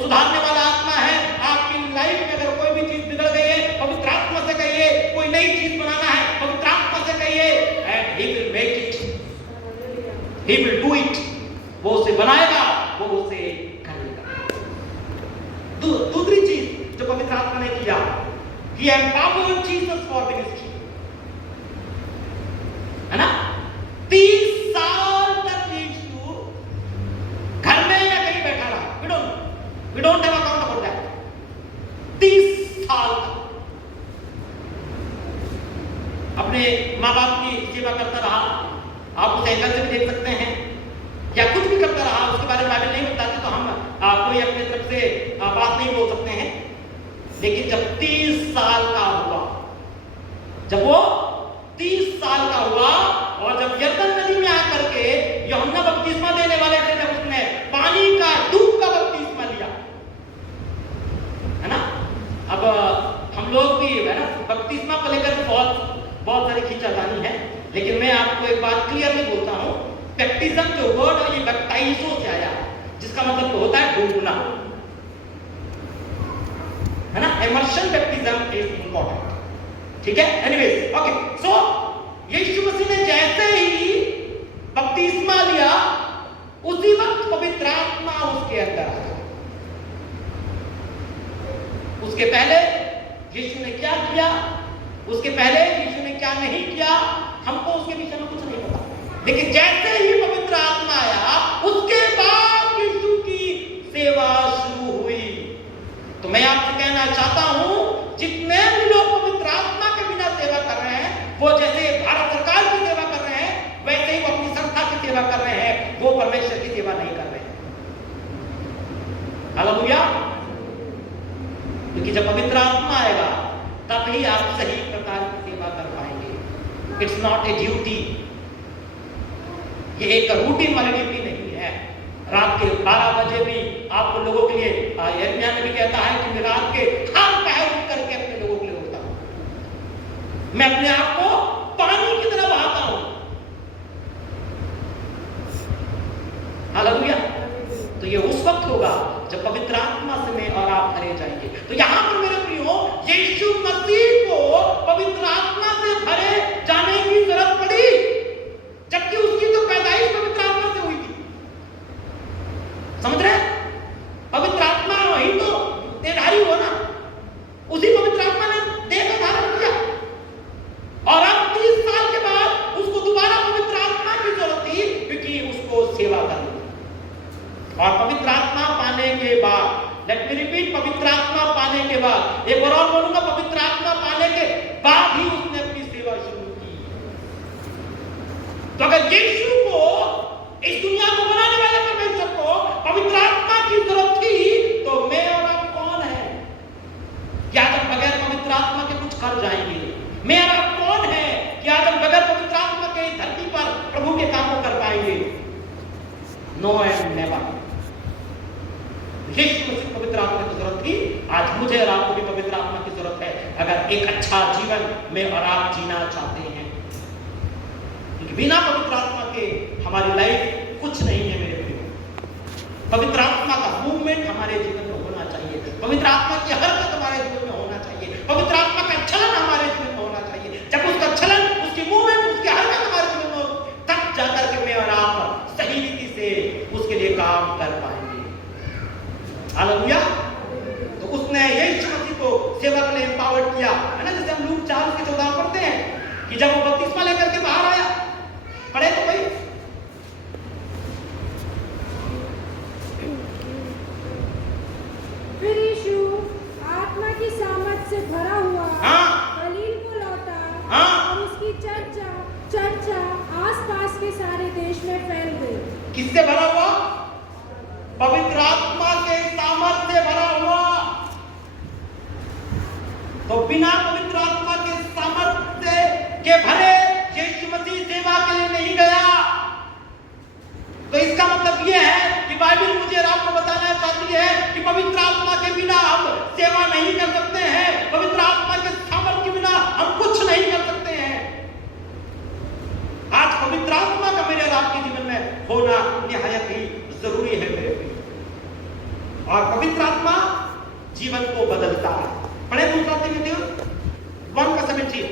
दूसरी चीज जो पवित्र आत्मा ने किया, He empowered Jesus for ministry, है ना? 30 साल तक यीशु घर में या कहीं बैठा रहा। We don't have account about that. 30 साल तक अपने माँ बाप की सेवा करता रहा। आप उस एंगल से भी देख सकते हैं, या कुछ भी करता रहा, उसके बारे में बाइबल नहीं बताते तो हम कोई अपनी तरफ से बात नहीं बोल सकते हैं। लेकिन जब 30 साल का हुआ, जब वो 30 साल का हुआ और जब यरदन नदी में आकर के यूहन्ना बपतिस्मा देने वाले थे, जब उसने पानी का डूब का बपतिस्मा लिया, है ना? अब हम लोग भी, है ना, बपतिस्मा को लेकर बहुत सारी खींचातानी है, लेकिन मैं आपको एक बात क्लियरली बोलता हूं, बैप्टिज्म जो वर्ड है ये बैप्टाइजो से आया, जिसका मतलब होता है डूबना, है ना? इमर्शन बैप्टिज्म इज इंपॉर्टेंट, ठीक है? एनीवेज, ओके, सो यीशु मसीह ने जैसे ही बपतिस्मा लिया, उसी वक्त पवित्र आत्मा उसके अंदर आ गया। उसके पहले यीशु ने क्या किया, उसके पहले यीशु ने क्या नहीं किया, हमको उसके विषय में कुछ नहीं पता। लेकिन जैसे ही पवित्र आत्मा आया, उसके बाद यीशु की सेवा शुरू हुई। तो मैं आपसे कहना चाहता हूं, जितने भी लोग पवित्र आत्मा के बिना सेवा कर रहे हैं, वो जैसे भारत सरकार की सेवा कर रहे हैं, वैसे ही वो अपनी संस्था की सेवा कर रहे हैं, वो परमेश्वर की सेवा नहीं कर रहे हैं। हालेलुया। क्योंकि जब पवित्र आत्मा आएगा, तब ही आप सही प्रकार की सेवा कर पाएंगे। इट्स नॉट ए ड्यूटी, ये एक रूटीन वाली ड्यूटी नहीं है। रात के 12 बजे भी आप लोगों के लिए, यिर्मयाह नबी कहता है कि मैं रात के हर पहर उठ करके अपने लोगों के लिए उठता हूं, मैं अपने आप को पानी की तरह बहाता हूं। हालेलुया। तो ये उस वक्त होगा जब पवित्र आत्मा से मैं और आप भरे जाएंगे। तो यहां पर मेरे प्रियो, यीशु मसीह को पवित्र आत्मा से भरे जाने की जरूरत पड़ी, जबकि उसकी तो पैदाइश पवित्र आत्मा से हुई थी। समझ रहे? पवित्र आत्मा वही तो देहधारी हो ना, उसी पवित्र आत्मा ने देह का धारण किया, और अब 30 साल के बाद उसको दोबारा पवित्र आत्मा की जरूरत थी, क्योंकि उसको सेवा करनी। और पवित्र आत्मा पाने के बाद, लेट मी रिपीट, पवित्र आत्मा पाने के बाद, एक बार और बोलूंगा, पवित्र आत्मा पाने के बाद ही उसने अपनी सेवा शुरू की। तो अगर यीशु को, इस दुनिया को बनाने वाले परमेश्वर को पवित्र आत्मा की जरूरत थी, तो मैं और आप कौन है? क्या हम बगैर पवित्र आत्मा के कुछ कर जाएंगे? मैं और आप कौन है? क्या हम बगैर पवित्र आत्मा के धरती पर प्रभु के काम को कर पाएंगे? No and never. Yeshu Masih पवित्र आत्मा की जरूरत थी, आज मुझे और आपको भी पवित्र आत्मा की जरूरत है, अगर एक अच्छा जीवन में और आप जीना चाहते हैं। क्योंकि बिना पवित्र आत्मा के हमारी लाइफ कुछ नहीं है मेरे प्रियो। पवित्र आत्मा का मूवमेंट हमारे जीवन में होना चाहिए, पवित्र आत्मा की हरकत हमारे जीवन में होना चाहिए, पवित्र आत्मा का चलन हमारे जीवन में होना चाहिए। जब उसका चलन, उसकी मूवमेंट, उसकी हरकत हमारे जीवन में हो, तब जाकर के मैं और आप सही रीति से उसके लिए काम कर पाएंगे। हालेलुया। तो उसने यीशु मसीह को सेवा के लिए एम्पावर्ड किया, है ना? जैसे हम लूक 4:14 पढ़ते हैं कि जब वो बपतिस्मा लेकर के बाहर आया, पढ़े तो भाई, फिर यीशु आत्मा की सामर्थ से भरा हुआ गलील को लौटा, और उसकी चर्चा आसपास के सारे देश में फैल गई। किससे भरा हुआ? पवित्र आत्मा के सामर्थ से भरा हुआ। तो बिना पवित्र आत्मा के सामर्थ के भरे यीशु मसीह सेवा के लिए नहीं गया। तो इसका मतलब यह है कि बाइबल मुझे और आपको बताना चाहती है कि पवित्र आत्मा के बिना हम सेवा नहीं कर सकते हैं, पवित्र आत्मा के सामर्थ के बिना हम कुछ नहीं कर सकते हैं। आज पवित्र आत्मा का मेरे और आपके जीवन में होना निहायत ही जरूरी है मेरे प्रिय। और पवित्र आत्मा जीवन को बदलता है। पढ़े दूसरा तीमुथियुस 1:17।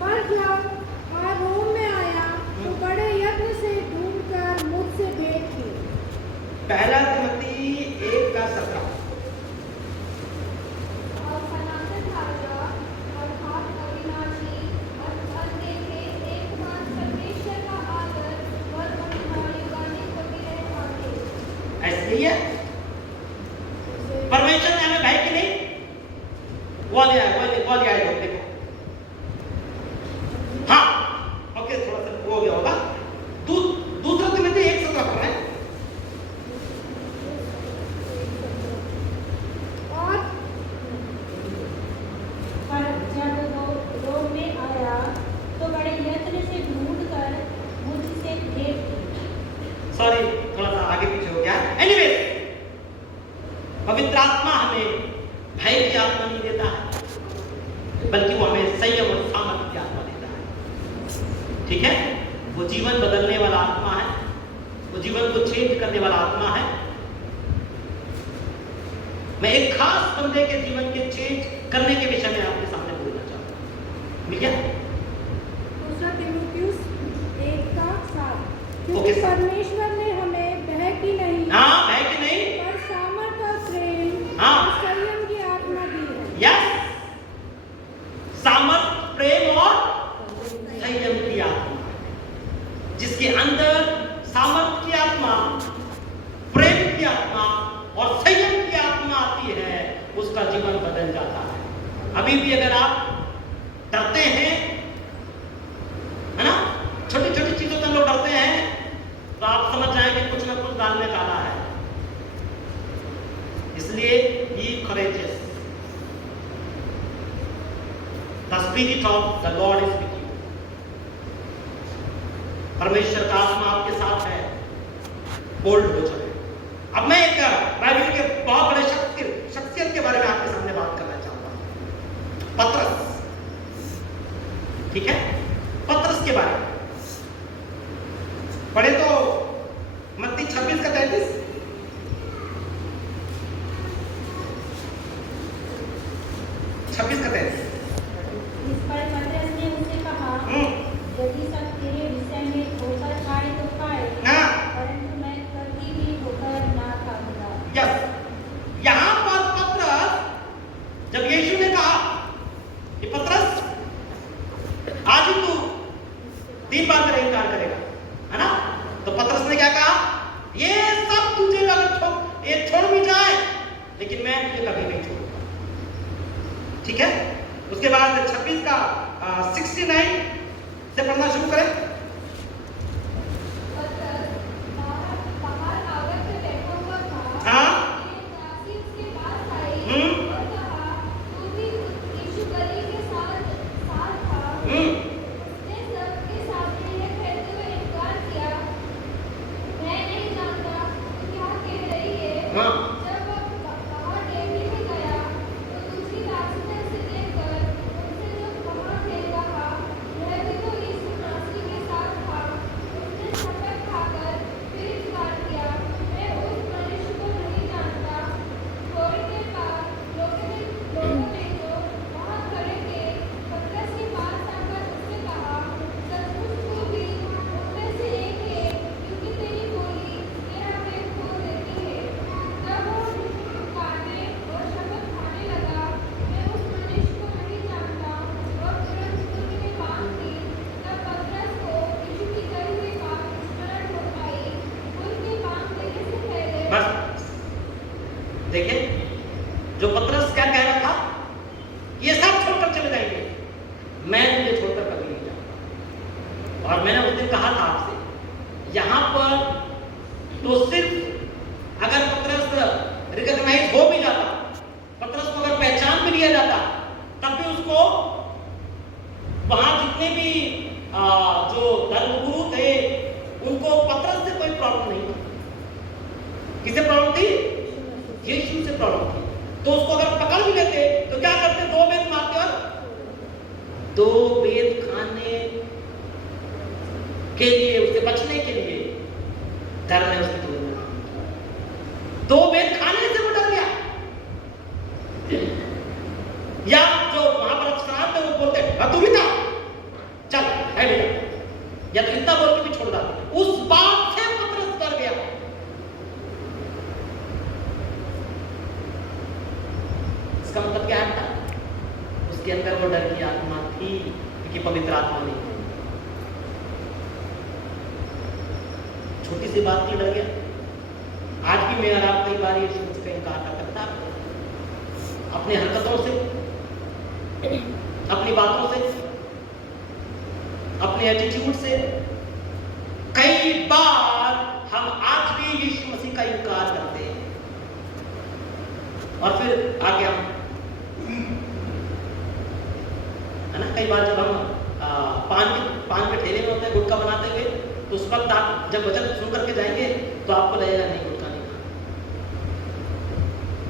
पर क्या वो ले आए लोग, देखो। हाँ, ओके, थोड़ा सा वो हो गया होगा। दूसरा तिमोथी 1:17 पढ़ रहे हैं। और पर जब वो रोम में आया तो बड़े यत्न से ढूंढकर मुझसे भेंट की। सॉरी, थोड़ा सा आगे पीछे हो गया। एनीवे, पवित्र आत्मा हमें भय की आत्मा नहीं देता है, बल्कि वो हमें संयम और सामर्थ्य की आत्मा देता है। ठीक है, वो जीवन बदलने वाला आत्मा है, वो जीवन को चेंज करने वाला आत्मा है। मैं एक खास बंदे के जीवन के चेंज करने के विषय में आपके सामने बोलना चाहता हूं। मिल गया? दूसरा तीमुथियुस 1:7, क्योंकि ओके, सर। परमेश्वर ने हमें भय की नहीं, हाँ, भय की नहीं, पर सामर्थ और प्रेम हाँ। और संयम की आत्मा दी है। यस, सामर्थ, प्रेम और संयम की आत्मा। जिसके अंदर सामर्थ की आत्मा, प्रेम की आत्मा और संयम की आत्मा आती है, उसका जीवन बदल जाता है। अभी भी अगर आप डरते हैं, है ना, छोटी छोटी चीजों से हम लोग डरते हैं, तो आप समझ जाएं कि कुछ ना कुछ दाल में काला है। इसलिए be courageous. The spirit of the Lord is with you. परमेश्वर का आत्मा आपके साथ है, बोल्ड हो जाए। अब मैं एक बाइबल के बहुत बड़े शख्सियत के बारे में आपके सामने बात करना चाहूंगा, पतरस। ठीक है, पतरस के बारे में पढ़े तो मत्ती 26:33। इस पर पतरस ने उनसे कहा, यदि सब तेरे विषय में ठोकर खाए तो खाए, परंतु मैं कभी भी ठोकर ना खाऊंगा। यस, यहां पर पतरस, जब यीशु ने कहा कि पतरस आज ही तू 3 बार मेरा इनकार करेगा, है ना, तो पतरस ने क्या कहा? ये सब तुझे अगर ये छोड़ भी जाए, लेकिन मैं तुझे कभी नहीं छोड़ूंगा। ठीक है, उसके बाद 26 का 69 से पढ़ना शुरू करें। बाहर आकर के बैठा हुआ था। हाँ। एक दासी उसके पास आई हम्म। और कहा, तू भी यीशु गलील के साथ था। उसने सबके सामने यह कहते हुए इनकार किया, मैं नहीं जानता तू क्या कह रही है। हाँ। जब वह बाहर डेरे में गया तो दूसरी दासी ने उसे देखकर उनसे जो कहा थे कहा, यह भी तो यीशु नासरी के साथ था। उसने झपट खाकर फिर इनकार किया, मैं उस मनुष्य को नहीं जानता। थोड़ी देर बाद लोगों ने जो वहाँ खड़े थे पतरस के पास आकर उससे कहा, सचमुच तू भी उनमें से एक है, क्योंकि तेरी बोली तेरा पेट खोल देती है। तब वो पुकारने और शपथ खाने लगा, मैं उस मनुष्य को नहीं जानता, और तुरंत उन्होंने बांध दी। तब पतरस को यीशु की कही हुई बात स्मरण हो आई। उनके बांध देने से पहले बस देखिए, जो पतरस क्या कह रहा था, ये सब छोड़कर चले जाएंगे, मैं तुझे छोड़कर कभी नहीं जाऊंगा। और मैंने उस दिन कहा था आपसे, यहां पर तो सिर्फ अगर पतरस रिकॉग्नाइज हो भी जाता, पतरस को अगर पहचान भी लिया जाता, तब भी उसको वहां जितने भी जो धर्मगुरु थे, उनको पतरस से कोई प्रॉब्लम नहीं था। किसे प्रॉब्लम थी? यीशु से प्रॉब्लम थी। तो उसको अगर पकड़ भी लेते तो क्या करते? 2 बेत मारते और 2 बेत खाने के लिए, उससे बचने के लिए डर ने उसने छोड़ा। 2 बेत खाने से वो डर गया। या जो वहां पर अफसरान थे वो बोलते, तू भी था, चल है बेटा, या तो इतना बोल के भी छोड़ डाल। उस बात से पतरस डर गया। इसका मतलब क्या था? उसके अंदर वो डर की आत्मा थी, क्योंकि पवित्र आत्मा नहीं थी। छोटी सी बात की डर गया। आज भी मैं और आप कई बार ये सोच का इनकार करता, अपने हरकतों से, अपनी बातों से, अपने एटीट्यूड से। कई बार हम आज भी यीशु मसीह का इनकार करते हैं और फिर आगे हम, है ना, कई बार जब हम पान के ठेले में होते हैं गुटखा बनाते हुए, तो उस वक्त आप जब वचन सुन करके जाएंगे तो आपको लगेगा नहीं गुटखा नहीं खाना।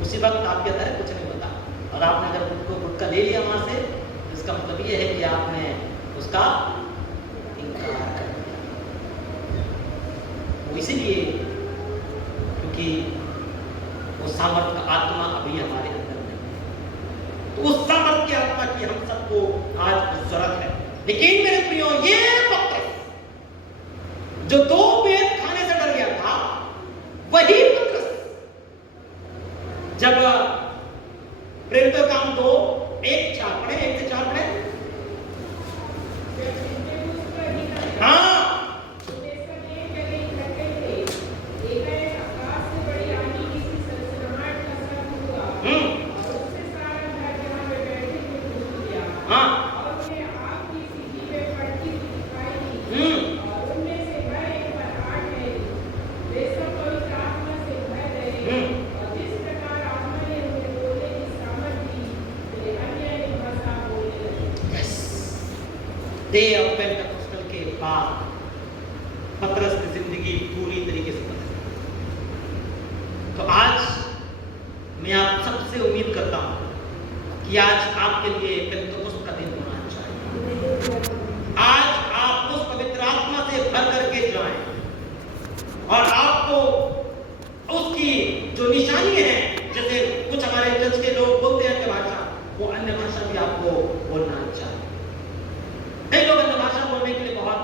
उसी वक्त आप कहता है कुछ नहीं होता, और आपने जब उनको गुटखा ले लिया वहां से, इसका मतलब ये है कि आपने उसका इनकार कर दिया। वो इसीलिए क्योंकि वो सामर्थ्य का आत्मा अभी हमारे अंदर नहीं है। तो उस सामर्थ्य आत्मा की हम सबको आज जरूरत है। लेकिन मेरे प्रियो, ये पत्रस जो 2 बेत खाने से डर गया था, वही पत्रस जब प्रेरितों का काम 2 1-4 पढ़े, 1 से 4 पढ़े। हाँ, डे ऑफ पेंटेकोस्टल के बाद पतरस की जिंदगी पूरी तरीके से बदल गई। तो आज मैं आप सबसे उम्मीद करता हूं कि आज आपके लिए पेंटेकोस्ट का दिन होना चाहिए। आज आप उस पवित्र आत्मा से भर करके जाएं और आपको उसकी जो निशानी है, जैसे कुछ हमारे चर्च के लोग बोलते हैं अन्य भाषा, वो अन्य भाषा भी आपको बोलना चाहिए। कई लोग अन्य भाषा बोलने के लिए बहुत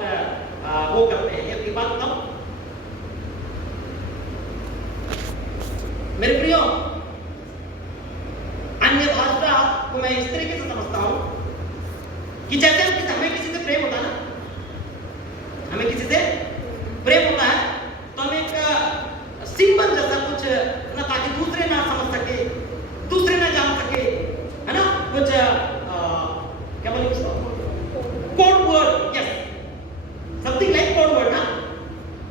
वो करते हैं। एक बात बताऊं मेरे प्रियो, अन्य भाषा को मैं इस तरीके से समझता हूं कि जैसे हमें किसी से प्रेम होता है ना, हमें किसी से प्रेम होता है तो हम एक सिंबल जैसा कुछ ना, ताकि दूसरे ना समझ सके, दूसरे ना जान सके, है ना, कुछ क्या बोले उसको, code word, yes, something like code word ना।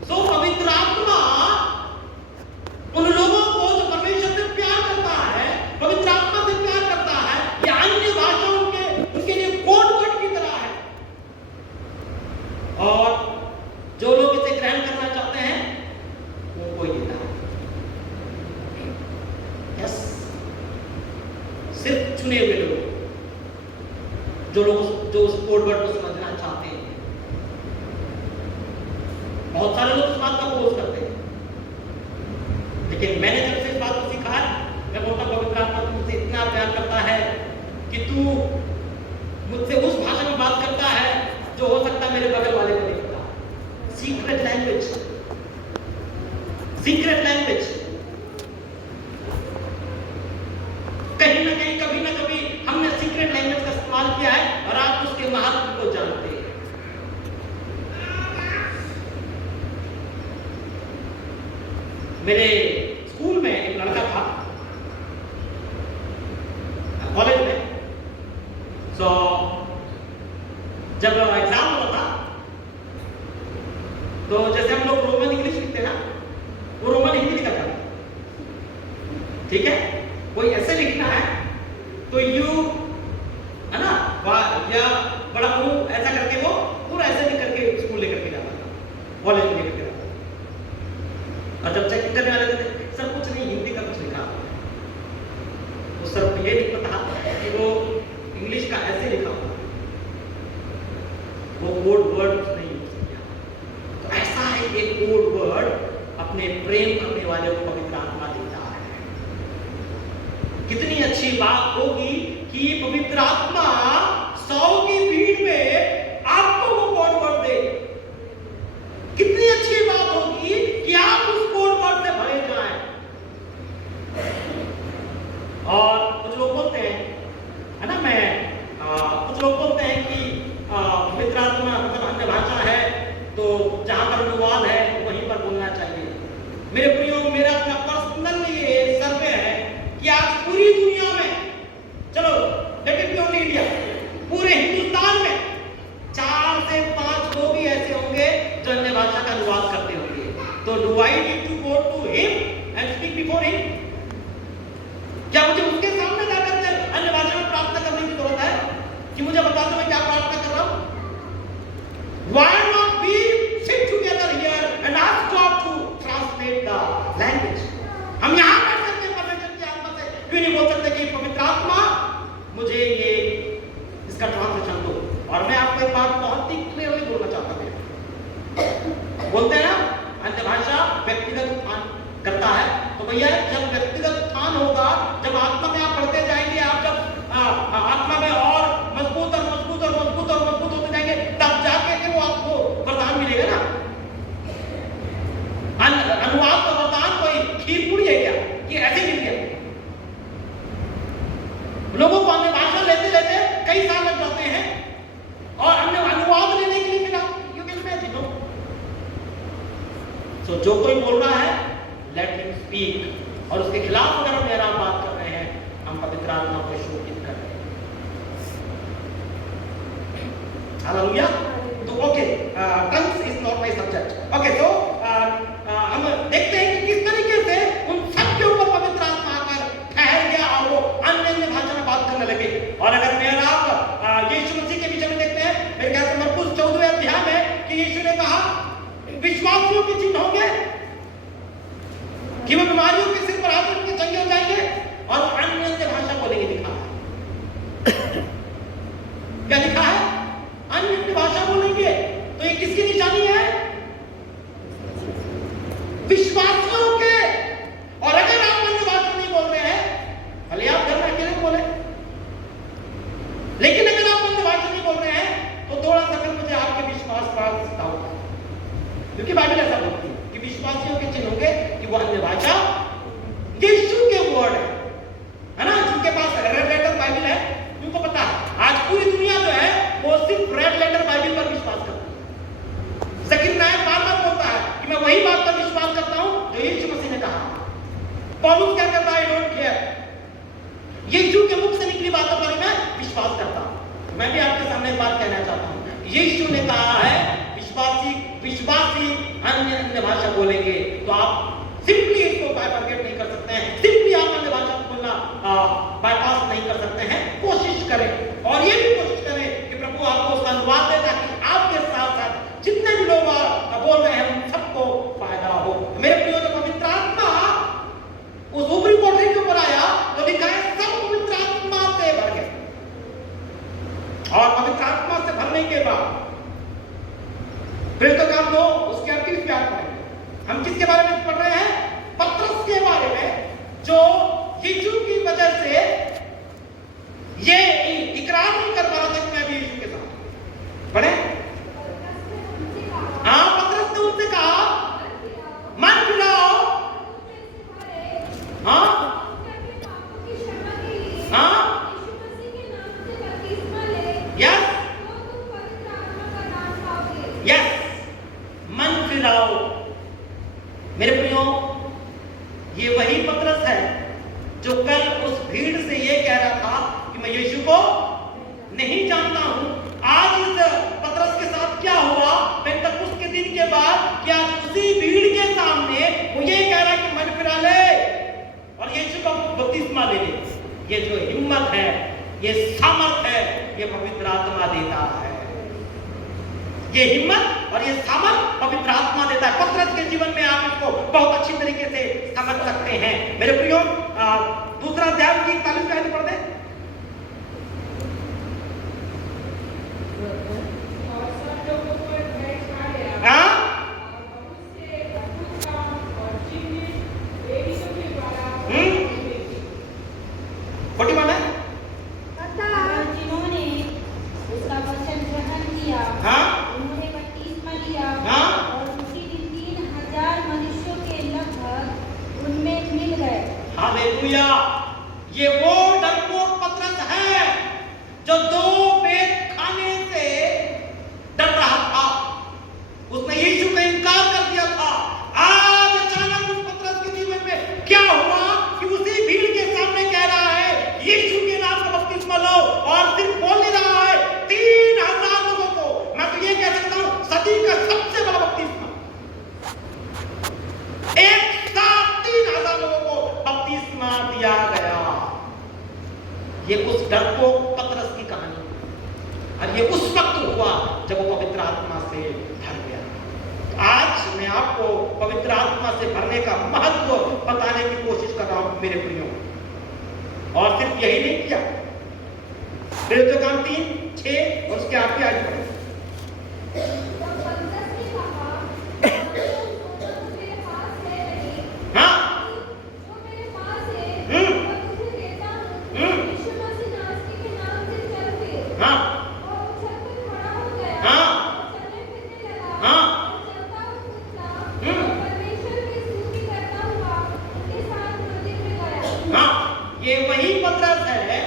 सो पवित्र आत्मा उन लोगों को जो परमेश्वर से प्यार करता है, पवित्र आत्मा से प्यार करता है, ये अन्य भाषाओं के उनके लिए कोड वर्ड की तरह है। और जो लोग इसे ग्रहण करना चाहते हैं उनको ये देता है। यस, सिर्फ चुने हुए लोग, जो लोग जो उस कोड वर्ड को समझना चाहते हैं। बहुत सारे लोग इस बात का अपोज करते हैं, लेकिन मैंने जब से इस बात को सीखा है, मैं बोलता हूं पवित्र आत्मा तुमसे इतना प्यार करता है कि तू मुझसे उस भाषा में बात करता है जो हो सकता है मेरे बगल वाले को नहीं पता। Secret language, secret language. कहीं ना कहीं, कभी ना कभी हमने सीक्रेट लैंग्वेज का इस्तेमाल किया है और आप उसके महत्व को जानते हैं। मेरे स्कूल में एक लड़का था, कॉलेज में, सो जब एग्जाम होता था तो जैसे हम लोग रोमन इंग्लिश लिखते हैं ना, वो रोमन हिंदी लिखा था, ठीक है। कोई ऐसे लिखना है तो यू, है ना, या बड़ा वो ऐसा करके वो पूरा ऐसे लिख करके स्कूल लेकर के जाता था, कॉलेज में लेकर के जाता था। और जब चेक करने वाले थे, सर कुछ नहीं, हिंदी का कुछ लिखा, तो सर को ये नहीं पता कि वो इंग्लिश का ऐसे लिखा हुआ, वो कोड वर्ड नहीं यूज किया। तो ऐसा है, एक कोड वर्ड अपने प्रेम करने वाले को पवित्र आत्मा देता है। कितनी अच्छी बात होगी कि पवित्र आत्मा 100 की भीड़ में आपको वो कोड वर्ड दे। कितनी अच्छी बात होगी कि आप उस कोड वर्ड से भरे जाएं। और कुछ लोग बोलते हैं, है ना, कुछ लोग बोलते हैं कि पवित्र आत्मा मतलब अन्य भाषा है तो जहां पर अनुवाद है वहीं पर बोलना चाहिए। मेरे प्रियो, मेरा अपना पर्सनल ये सर्वे है कि आज पूरी दुनिया में, चलो let it be only India, पूरे हिंदुस्तान में 4 से 5 लोग ही ऐसे होंगे जो अन्य भाषा का अनुवाद करते होंगे। तो do I need to go to him and speak before him? क्या मुझे उसके सामने जाकर के अन्य भाषा में प्रार्थना करने की जरूरत है कि मुझे बता दो मैं क्या प्रार्थना कर रहा हूं? Why not we sit together here and ask God to translate the language? हम यहाँ बैठ सकते हैं परमेश्वर की आत्मा से, क्यों नहीं बोल सकते कि पवित्र आत्मा मुझे ये इसका ट्रांसलेशन दो? और मैं आपको एक बात बहुत ही क्लियरली बोलना चाहता हूँ, बोलते हैं ना अन्य भाषा व्यक्तिगत उत्थान करता है। तो भैया जब व्यक्तिगत उत्थान होगा, जब आत्मा में आप बढ़ते जाएंगे, आप जब आत्मा में और मजबूत और मजबूत और मजबूत और मजबूत होते जाएंगे, तब जाके के वो आपको वरदान मिलेगा ना। अनुवाद का वरदान कोई खीर पूरी है क्या कि ऐसे मिल गया? लोगों को अन्य भाषा लेते लेते कई साल लग जाते हैं और अन्य अनुवाद लेने के लिए फिर यू कैन इमेजिन। सो जो कोई बोल रहा है लेट हिम स्पीक, और उसके खिलाफ अगर हम मेरा बात कर रहे हैं, हम पवित्र आत्मा को शोकित कर रहे हैं। हालेलुया। तो okay, tongues is not my subject. Okay, तो हम देखते हैं कि किस तरीके से उन सब के ऊपर पवित्र आत्मा आकर ठहर गया और वो अन्य भाषा में बात करने लगे। और अगर मेरा आप यीशु मसीह के विषय में देखते हैं, मेरे ख्याल से मरकुस 14वें अध्याय में कि यीशु ने कहा विश्वासियों के चिन्ह होंगे कि वो बीमारियों के सिर पर हाथ रख के चंगे हो जाएंगे और अन्य भाषा बोलेंगे। लिखा है क्या लिखा है? अन्य भाषा बोलेंगे। तो ये किसकी निशानी है? विश्वासियों के। और अगर आप अन्य भाषा नहीं बोल रहे हैं, भले आप घर में अकेले बोले, लेकिन अगर आप अन्य भाषा नहीं बोल रहे हैं तो थोड़ा सा फिर मुझे आपके विश्वास पर डाउट है, क्योंकि बाइबल ऐसा बोलती है कि विश्वासियों के चिन्ह होंगे कि वो अन्य भाषा यीशु के वर्ड है ना। जिनके पास रेड लेटर बाइबल है उनको पता है आज पूरी दुनिया जो है वो सिर्फ रेड लेटर बाइबल पर विश्वास करती है। ज़कीर नायक बार-बार बोलता है कि मैं वही बात पर विश्वास करता हूं जो यीशु मसीह ने कहा। पौलुस क्या करता है? I don't care. यीशु के मुख से निकली बातों पर मैं विश्वास करता हूं। मैं भी आपके सामने एक बात कहना चाहता हूं। यीशु ने कहा है विश्वासी अन्य भाषा बोलेंगे, तो आप सिंपली इसको बाइफरकेट नहीं कर सकते हैं, सिंपली आप अन्य भाषा बोलना बाईपास नहीं कर सकते हैं। कोशिश करें और ये भी कोशिश करें कि प्रभु आपको उसका अनुवाद दे ताकि आपके साथ साथ जितने भी लोग बोल रहे हैं उन सबको फायदा हो। मेरे प्रियो, जब पवित्र आत्मा उस ऊपरी कोठरी के ऊपर आया तो लिखा है सब पवित्र आत्मा से भर गए। और पवित्र आत्मा से भरने के बाद प्रेरितों का काम 2 उसके 38 प्यार पढ़ेंगे। हम किसके बारे में पढ़ रहे हैं? पतरस के बारे में, जो यीशु की वजह से ये इकरार नहीं कर पा रहा था कि मैं भी यीशु के साथ। पढ़े? हाँ, पतरस ने उनसे कहा मन फिराओ। हाँ हाँ, यस यस, मन फिराओ। मेरे प्रियो, ये वही पतरस है जो कल उस भीड़ से ये कह रहा था कि मैं यीशु को नहीं जानता हूं। आज इस पतरस के साथ क्या हुआ पेंतकुस्त के दिन के बाद कि आज उसी भीड़ के सामने वो ये कह रहा है कि मन फिरा ले और यीशु का बपतिस्मा ले ले। ये जो हिम्मत है, ये सामर्थ है, ये पवित्र आत्मा देता है। ये हिम्मत और ये सामर्थ पवित्र आत्मा देता है। पतरस के जीवन में आप इसको बहुत अच्छी तरीके से समझ सकते हैं। मेरे प्रियो, दूसरा अध्याय की 41 आयत पढ़ दें। और सब लोगों पर भय छाया। हाँ? बहुत से अद्भुत काम और चिन्ह प्रेरितों के द्वारा खोटी बात है? और जिन्होंने उसका वचन ग्रहण किया, हाँ? उन्होंने बपतिस्मा लिया। हाँ? और उसी दिन 3000 मनुष्यों के लगभग उनमें मिल गए। हालेलुया। ये वो डरपोक ये उस वक्त हुआ जब वो पवित्र आत्मा से भर गया। आज मैं आपको पवित्र आत्मा से भरने का महत्व बताने की कोशिश कर रहा हूं मेरे प्रियो। और सिर्फ यही नहीं किया, प्रेरितों का 3:6 और उसके आगे आगे बढ़े। जब पतरस ने कहा, सोना तो मेरे पास है नहीं, हाँ जो मेरे पास है मैं तुझे देता हूँ। यीशु मसीह नासरी के नाम से चल फिर। हाँ और उछल कर खड़ा हो गया। हाँ और चलने फिरने लगा। हाँ और चलता उठता और परमेश्वर की स्तुति करता हुआ उनके साथ मंदिर में गया। हाँ, ये वही पतरस है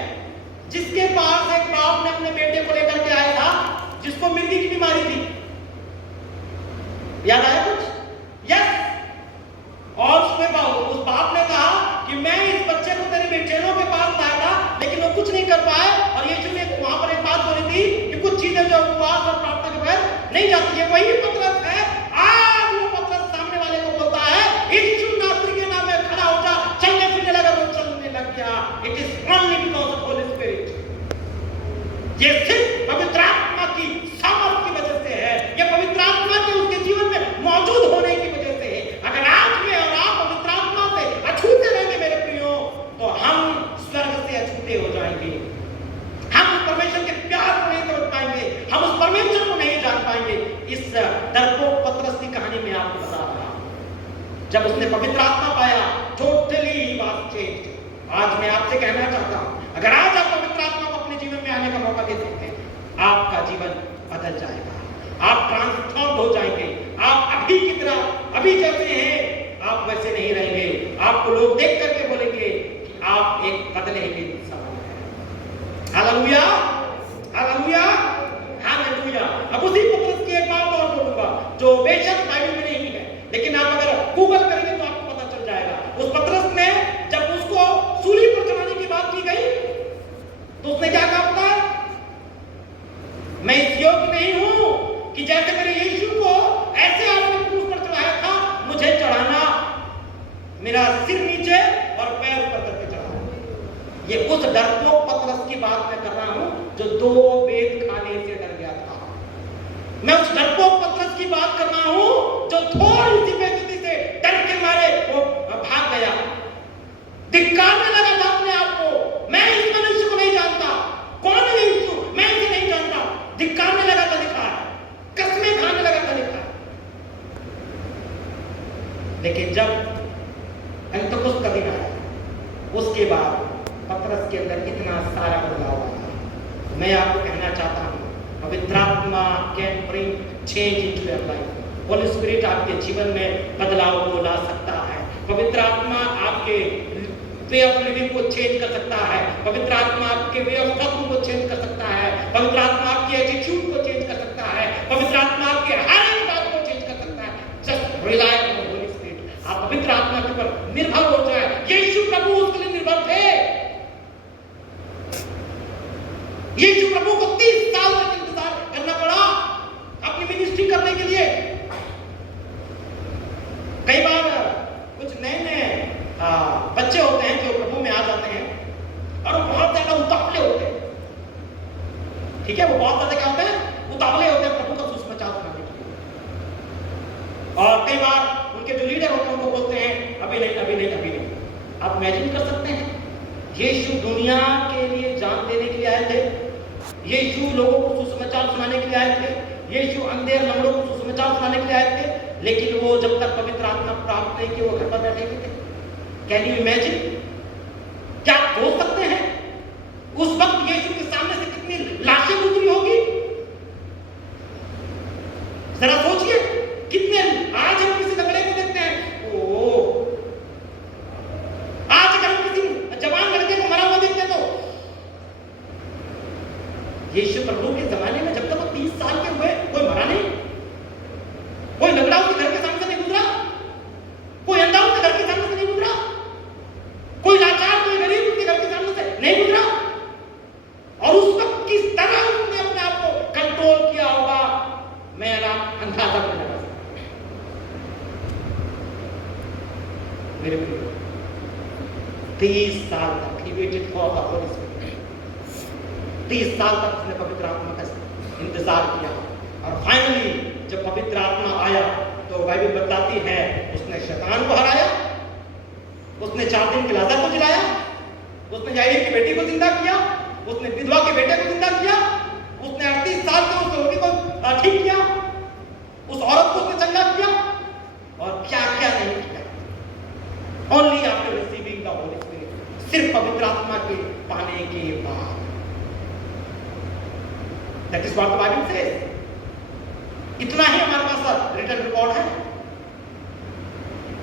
जिसके पास एक बाप ने अपने बेटे को लेकर के आया था जिसको मिर्गी की बीमारी थी। याद आया कुछ? यस। और उस बाप ने कहा कि मैं इस बच्चे को तेरे बेचैनों के पास लाया था, लेकिन वो कुछ नहीं कर पाए। और यीशु ने वहां पर एक बात बोली थी कि कुछ चीजें जो उपवास और प्रार्थना के बगैर नहीं जाती है। वही पतरस है। आज वो पतरस सामने वाले को बोलता है, यीशु नासरी के नाम में खड़ा हो जा। चलने फिरने लगा, वो चलने लग गया। It is only because of Holi spirit. ये सिर्फ पवित्र आत्मा की सामर्थ की वजह से है। ये पवित्र आत्मा के उसके जीवन में मौजूद होने की वजह से है। अगर आज में और आप पवित्र आत्मा से अछूते रहेंगे मेरे प्रियो, तो हम स्वर्ग से अछूते हो जाएंगे। हम उस परमेश्वर के प्यार को नहीं समझ पाएंगे, हम उस परमेश्वर को नहीं जान पाएंगे। इस डरपोक पतरस की कहानी में आपको बता रहा हूं। जब उसने पवित्र आत्मा पाया, टोटली ही वाज चेंज्ड। आज मैं आपसे कहना चाहता हूं, अगर आज आप पवित्र आत्मा को अपने जीवन में आने का मौका दे सकते हैं, आपका जीवन बदल जाएगा। आप ट्रांसफॉर्म हो जाएंगे। आप अभी की तरह, अभी जैसे हैं, आप वैसे नहीं रहेंगे। आपको लोग देख करके बोलेंगे कि आप एक बदले हुए इंसान हैं। Hallelujah, hallelujah, hallelujah. अब उसी पतरस की एक बात और बोलूंगा जो बेशक बाइबल में नहीं है, लेकिन आप अगर गूगल करेंगे तो आपको पता चल जाएगा। उस पतरस ने जब उसको सूली पर चढ़ाने की बात की गई तो उसने क्या कहा पता है? मैं इस योग्य नहीं हूं कि जैसे मेरे यीशु को ऐसे आपने क्रूस पर चढ़ाया था, मुझे चढ़ाना। मेरा सिर नीचे और पैर ऊपर करके चढ़ाना। ये उस डरपोक पतरस की बात मैं कर रहा हूं जो 2 वेद खाने से डर गया था। मैं उस डरपोक पतरस की बात कर रहा हूं जो थोड़ी सी बेइज्जती से डर के मारे वो भाग गया, धिक्कारने लगा था अपने आप को। मैं इस मनुष्य को नहीं जानता। कौन है यीशु? मैं इसे नहीं जानता। धिक्कारने लगा था, धिक्कार, कसमें खाने लगा था, धिक्कार। लेकिन जब अंतकुस्त का दिन आया, उसके बाद पतरस के अंदर इतना सारा बदलाव आया। मैं आपको कहना चाहता हूं, पवित्र आत्मा can bring change into your life. Holi spirit आपके जीवन में बदलाव को ला सकता है। पवित्र आत्मा आपके वे ऑफ लिविंग को चेंज कर सकता है। पवित्र आत्मा आपके वे ऑफ टॉकिंग को चेंज कर सकता है। पवित्र आत्मा आपकी एटीट्यूड को चेंज कर सकता है। पवित्र आत्मा आपके हर एक बात को चेंज कर सकता है। Just rely on the Holi spirit. आप पवित्र आत्मा के ऊपर निर्भर हो जाए। यीशु प्रभु उसके लिए निर्भर थे। यीशु प्रभु को 30 साल तक इंतजार करना पड़ा अपनी मिनिस्ट्री करने के लिए। कई बार कुछ नए बच्चे होते हैं जो प्रभु में आ जाते हैं और वो बहुत ज्यादा उतावले होते हैं। ठीक है, वो बहुत ज्यादा क्या होते हैं? उतावले होते हैं प्रभु का सुसमाचार सुनाने के लिए। और कई बार उनके जो लीडर होते हैं उनको बोलते हैं अभी नहीं, अभी नहीं, अभी नहीं। आप इमेजिन कर सकते हैं, यीशु दुनिया के लिए जान देने के लिए आए थे। यीशु लोगों को सुसमाचार सुनाने के लिए आए थे। यीशु अंधे और लंगड़ों को सुसमाचार सुनाने के लिए आए थे। लेकिन वो जब तक पवित्र आत्मा प्राप्त नहीं किए वो घर पर बैठे थे। Can you imagine? क्या आप सोच सकते हैं उस वक्त यीशु के सामने से कितनी लाशें गुजरी होगी? जरा सोचिए, कितने आज हम किसी लंगड़े को देखते हैं, ओ आज अगर हम किसी जवान लड़के को मरा हुआ देखते हैं तो यीशु प्रभु के जमाने में जब तक वो 30 साल के हुए कोई मरा नहीं, कोई लंगड़ा उसके घर के सामने से नहीं गुजरा, कोई अंधा उसके घर के सामने से नहीं गुजरा, कोई लाचार, कोई गरीब उसके घर के सामने से नहीं गुजरा। और उस वक्त किस तरह उसने अपने आप को कंट्रोल किया होगा, मेरा अंदाजा नहीं लगा सकता। मेरे प्रिय, 30 साल तक he waited for the Holy Spirit। 30 साल तक उसने पवित्र आत्मा का इंतजार किया और फाइनली जब पवित्र आत्मा आया तो बाइबल बताती है उसने शैतान को हराया, उसने 4 दिन के लाजर को जिलाया, उसने याईर की बेटी को जिंदा किया, उसने विधवा के बेटे को जिंदा किया, उसने 38 साल के उस रोगी को ठीक किया, उस औरत को उसने चंगा किया और क्या क्या नहीं किया। Only after receiving the Holi spirit, सिर्फ पवित्र आत्मा के पाने के बाद। That is what the Bible says. इतना ही हमारे पास रिटन रिकॉर्ड है।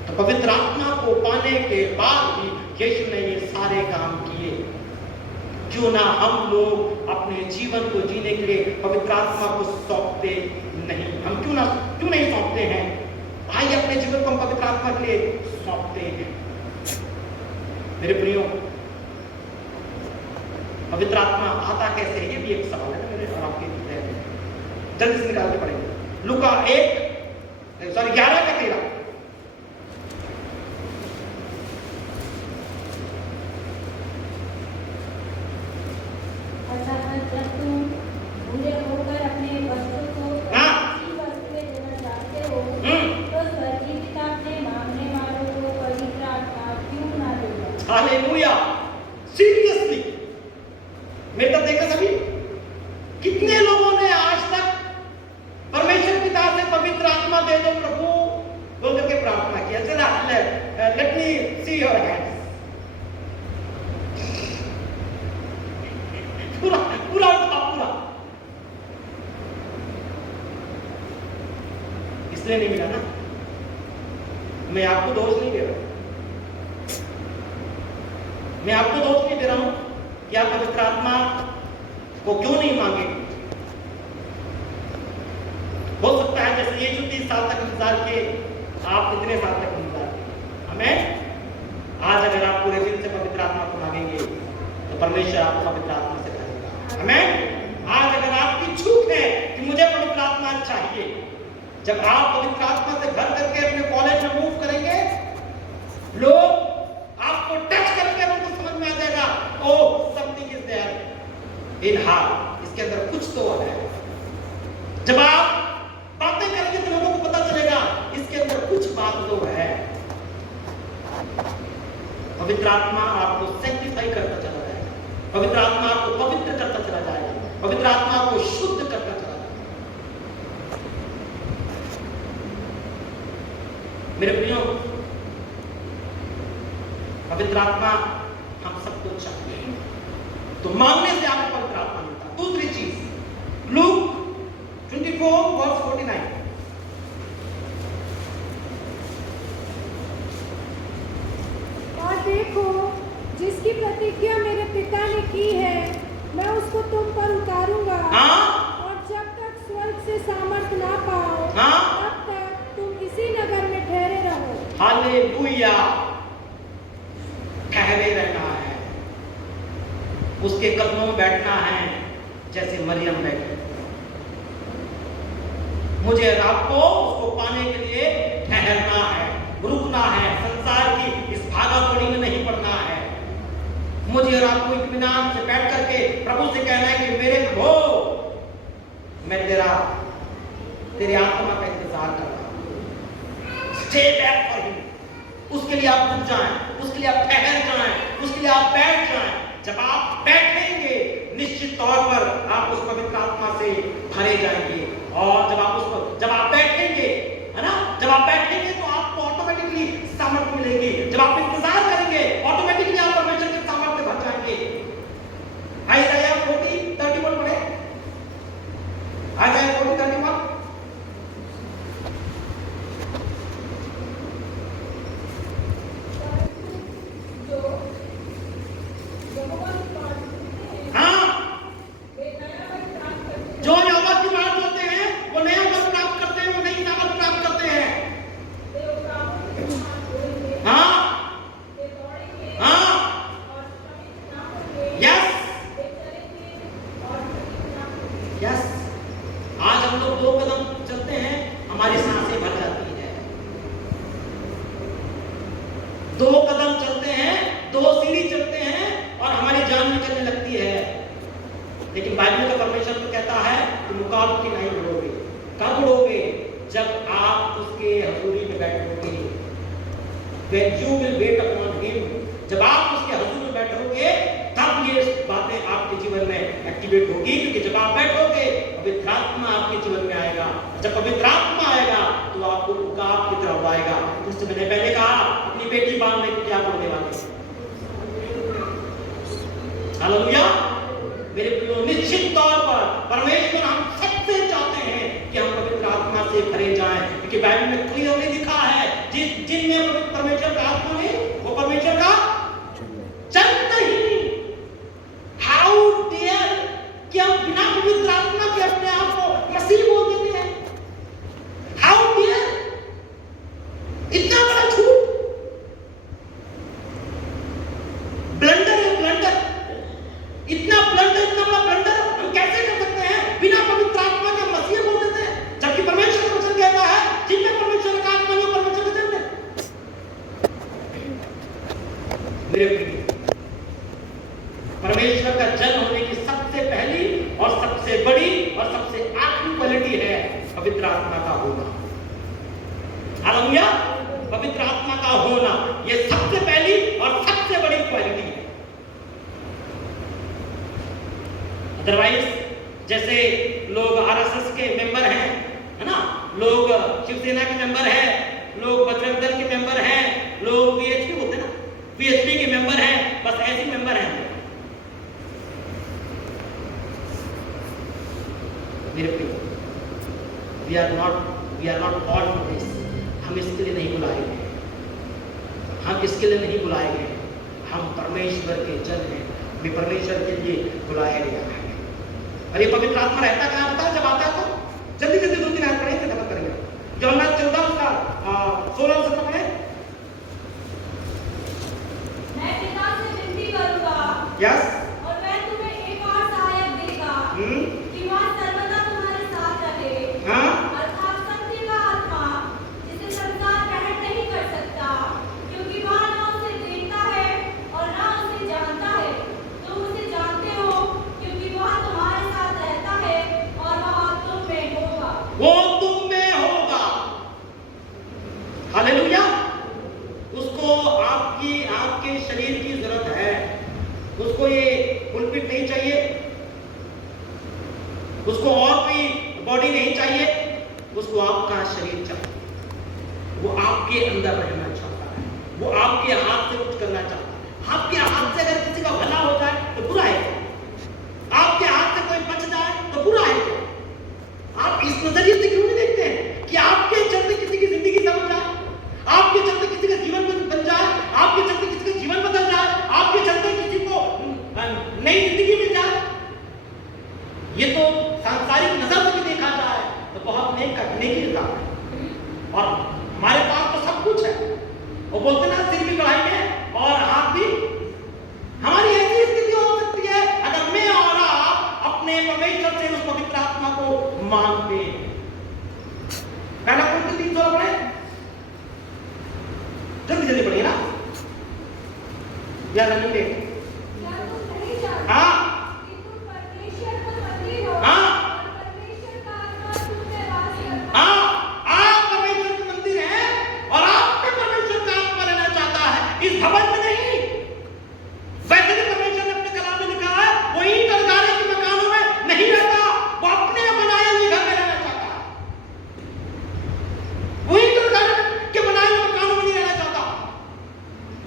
तो पवित्र आत्मा को पाने के बाद भी यीशु ने ये सारे काम किए। क्यों ना हम लोग अपने जीवन को जीने के लिए पवित्र आत्मा को सौंपते नहीं? हम क्यों नहीं सौंपते हैं? आइए अपने जीवन को हम पवित्र आत्मा के लिए सौंपते हैं। मेरे प्रियो, पवित्र आत्मा आता कैसे है? ये भी एक सवाल है मेरे और आपके हृदय में। जल्दी से निकालने पड़ेंगे। लूका 11 का 13। जब तुम बूढ़े होकर अपने बच्चों को अच्छी वस्तुएं देना चाहते हो, तो स्वर्गीय पिता अपने मांगने वालों को पवित्र आत्मा क्यों ना देगा? हालेलुया। सीरियसली मेरे तक देखा सभी, कितने लोगों ने आज तक परमेश्वर पिता से पवित्र आत्मा दे दो प्रभु बोल करके प्रार्थना किया? चला let me see your hands. पूरा पूरा पूरा इसलिए नहीं मिला ना। मैं आपको दोष नहीं दे रहा हूं, मैं आपको दोष नहीं दे रहा हूं कि आप पवित्र आत्मा को क्यों नहीं मांगे। हो सकता है जैसे ये 30 साल तक इंतजार किए, आप इतने साल तक इंतजार किए। हमें आज अगर आप पूरे दिल से पवित्र आत्मा को मांगेंगे तो परमेश्वर आपको पवित्र आत्मा से भरेगा। हमें आज अगर आपकी छूट है कि मुझे पवित्र आत्मा चाहिए, जब आप पवित्र आत्मा से भर करके अपने कॉलेज में मूव करेंगे, लोग आपको टच करके उनको समझ में आ जाएगा, oh something is there in heart, इसके अंदर कुछ तो है। जब आप बातें करेंगे तो लोगों को पता चलेगा इसके अंदर कुछ बात तो है। पवित्र आत्मा आपको सैंक्टिफाई करता चला जाएगा, पवित्र आत्मा आपको पवित्र करता चला जाएगा, पवित्र आत्मा आपको शुद्ध करता चला जाएगा। मेरे प्रियो, पवित्र आत्मा हम सबको चाहिए, तो मांगने से आपको पवित्र आत्मा मिलता। दूसरी चीज लूक 24:49। और देखो, जिसकी प्रतिज्ञा मेरे पिता ने की है, मैं उसको तुम पर उतारूंगा। और जब तक स्वर्ग से सामर्थ ना पाओ, तब तक तुम इसी नगर में ठहरे रहो। हालेलुया। ठहरे रहना है, उसके कदमों में बैठना है जैसे मरियम बैठी। मुझे और आपको उसको पाने के लिए ठहरना है, रुकना है, संसार की इस भागा-दौड़ी में नहीं पड़ना है। मुझे और आपको इत्मीनान से बैठ करके प्रभु से कहना है कि मेरे प्रभु, मैं तेरे आत्मा का इंतजार कर रहा हूं। Stay back for him. उसके लिए आप रुक जाएं, उसके लिए आप ठहर जाएं, उसके लिए आप बैठ जाएं। जब आप बैठेंगे निश्चित तौर पर आप उस पवित्र आत्मा से भरे जाएंगे। और जब आप बैठेंगे, है ना, जब आप बैठेंगे तो आपको ऑटोमेटिकली सामर्थ्य मिलेगी। जब आप इंतजार करेंगे ऑटोमेटिकली आप परमेश्वर के सामर्थ्य भर जाएंगे। आइज़ाया 40:31 पढ़े। आइज़ाया 40:31। जो यहोवा की बात होते हैं वो नया बल प्राप्त करते हैं, वो नई ताकत प्राप्त करते हैं। हाँ हाँ यस यस। आज हम लोग 2 कदम चलते हैं, हमारी सांसें भर जाती है। 2 कदम चलते हैं, 2 सीढ़ी चलते हैं और हमारी जान निकलने लगती है। लेकिन बाइबल का परमेश्वर तो कहता है कि मुकाम की नहीं उड़ोगे। कब उड़ोगे? जब आप उसके हजूरी में बैठोगे। When you will wait upon him, जब आप उसके हजूर में बैठोगे तब ये बातें आपके जीवन में एक्टिवेट होगी, क्योंकि जब आप बैठोगे पवित्र आत्मा आपके जीवन में आएगा। जब पवित्र आत्मा आएगा तो आपको उकाब की तरफ आएगा। जिससे मैंने पहले कहा, अपनी बेटी बांध में क्या बोलने वाले। हालेलुया। मेरे प्रियो, निश्चित तौर पर परमेश्वर हम सबसे चाहते हैं कि हम पवित्र आत्मा से भरे जाएं, क्योंकि बाइबल में क्लियरली लिखा है जिनमें परमेश्वर का आत्मा है वो परमेश्वर का जन नहीं। हाउ डेयर कि हम बिना पवित्र आत्मा के अपने आप को मसीह बोल देते हैं। हाउ डेयर, इतना बड़ा झूठ, ब्लंडर है, ब्लंडर, इतना ब्लंडर, इतना बड़ा ब्लंडर हम कैसे कर सकते हैं? बिना पवित्र आत्मा के मसीह बोल देते हैं, जबकि परमेश्वर का वचन कहता है जिनमें परमेश्वर का आत्मा नहीं परमेश्वर का जन है। मेरे प्रिय, परमेश्वर का जन होने की सबसे पहली और सबसे बड़ी और सबसे आखिरी क्वालिटी है पवित्र आत्मा का होना। हालेलुया। पवित्र आत्मा का होना यह सबसे पहली और सबसे बड़ी क्वालिटी है। अदरवाइज जैसे लोग आरएसएस के मेंबर हैं, है ना, लोग शिवसेना के मेंबर हैं, लोग बजरंग दल के मेंबर हैं, लोग वीएचपी होते हैं ना, वीएचपी के मेंबर हैं, बस ऐसे मेंबर हैं। मेरे प्रिय, we are not called for this. हम इसके लिए नहीं बुलाए गए, हम इसके लिए नहीं बुलाए गए। हम परमेश्वर के जन हैं, हमें परमेश्वर के लिए बुलाया गया है। और ये पवित्र आत्मा रहता कहाँ होता है? जब आता है तो जल्दी जल्दी 2-3 आयत पढ़ेंगे, खत्म करेंगे। यूहन्ना 14 उसका 16 पढ़े। मैं पिता से विनती करूंगा यस। और वह तुम्हें एक और सहायक देगा कि वह सर्वदा तुम्हारे साथ रहे। हाँ। अर्थात सत्य का आत्मा, जिसे संसार ग्रहण नहीं कर सकता, क्योंकि वह न उसे देखता है और न उसे जानता है। तुम उसे जानते हो क्योंकि वह तुम्हारे साथ रहता है और वह तुम में होगा। वो तुम में होगा। हालेलुया। उसको आपके शरीर की जरूरत है। उसको ये पुलपिट नहीं चाहिए, उसको और कोई बॉडी नहीं चाहिए, उसको आपका शरीर चाहिए। वो आपके अंदर रहना चाहता है, वो आपके हाथ से कुछ करना चाहता है। आपके हाथ से अगर किसी का भला हो जाए तो बुरा है, आपके हाथ से कोई बच जाए तो बुरा है। आप इस नजरिए से क्यों नहीं देखते हैं कि आपके चलते किसी की जिंदगी समझ जाए, आपके चलते किसी का जीवन बन जाए, आपके चलते किसी का जीवन बदल जाए, आपके चलते किसी को नई जिंदगी मिल जाए? ये तो सांसारिक नजर से भी देखा जाए तो बहुत नेकी का है। और हमारे पास तो सब कुछ है। वो बोलते ना, सिर भी कढ़ाई में और हाथ भी। हमारी ऐसी स्थिति हो सकती है अगर मैं और आप अपने परमेश्वर से उस पवित्र आत्मा को मांगते हैं। पहला कुछ 3 पढ़े, जल्दी जल्दी पढ़िए ना, या रनिंग लेट। क्या तुम नहीं जानते हाँ। कि तुम परमेश्वर का मंदिर हो हाँ। और परमेश्वर का आत्मा तुम में वास करता है? हाँ, आप परमेश्वर के मंदिर हैं और आप में परमेश्वर का आत्मा रहना चाहता है, इस भवन में नहीं। वैसे भी परमेश्वर ने अपने कलाम में लिखा है, वो ईंट और गारे के मकानों में नहीं रहता, वो अपने बनाए हुए घर में रहना चाहता है। वो ईंट और गारे के बनाए हुए मकानों में नहीं रहना चाहता।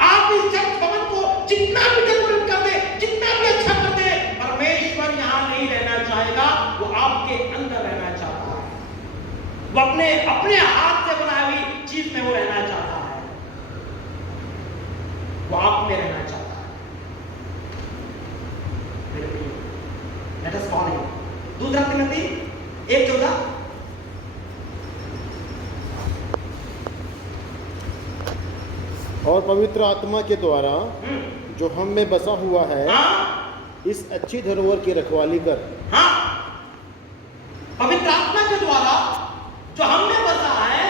आप इस चर्च भवन को जितना भी डेकोरेट कर दे, जितना भी अच्छा कर दे, परमेश्वर यहां नहीं रहना चाहेगा, वो आपके अंदर रहना चाहता है। वो अपने हाथ से बनाई हुई चीज में वो रहना चाहता है, वो आप में रहना चाहता है। मेरे प्रिय, लेट अस फॉलो हिम। दूसरा तिमोथी 1:14। और पवित्र आत्मा के द्वारा जो हम में बसा हुआ है, हाँ, इस अच्छी धरोहर की रखवाली कर। हाँ, पवित्र आत्मा के द्वारा जो हम में बसा है,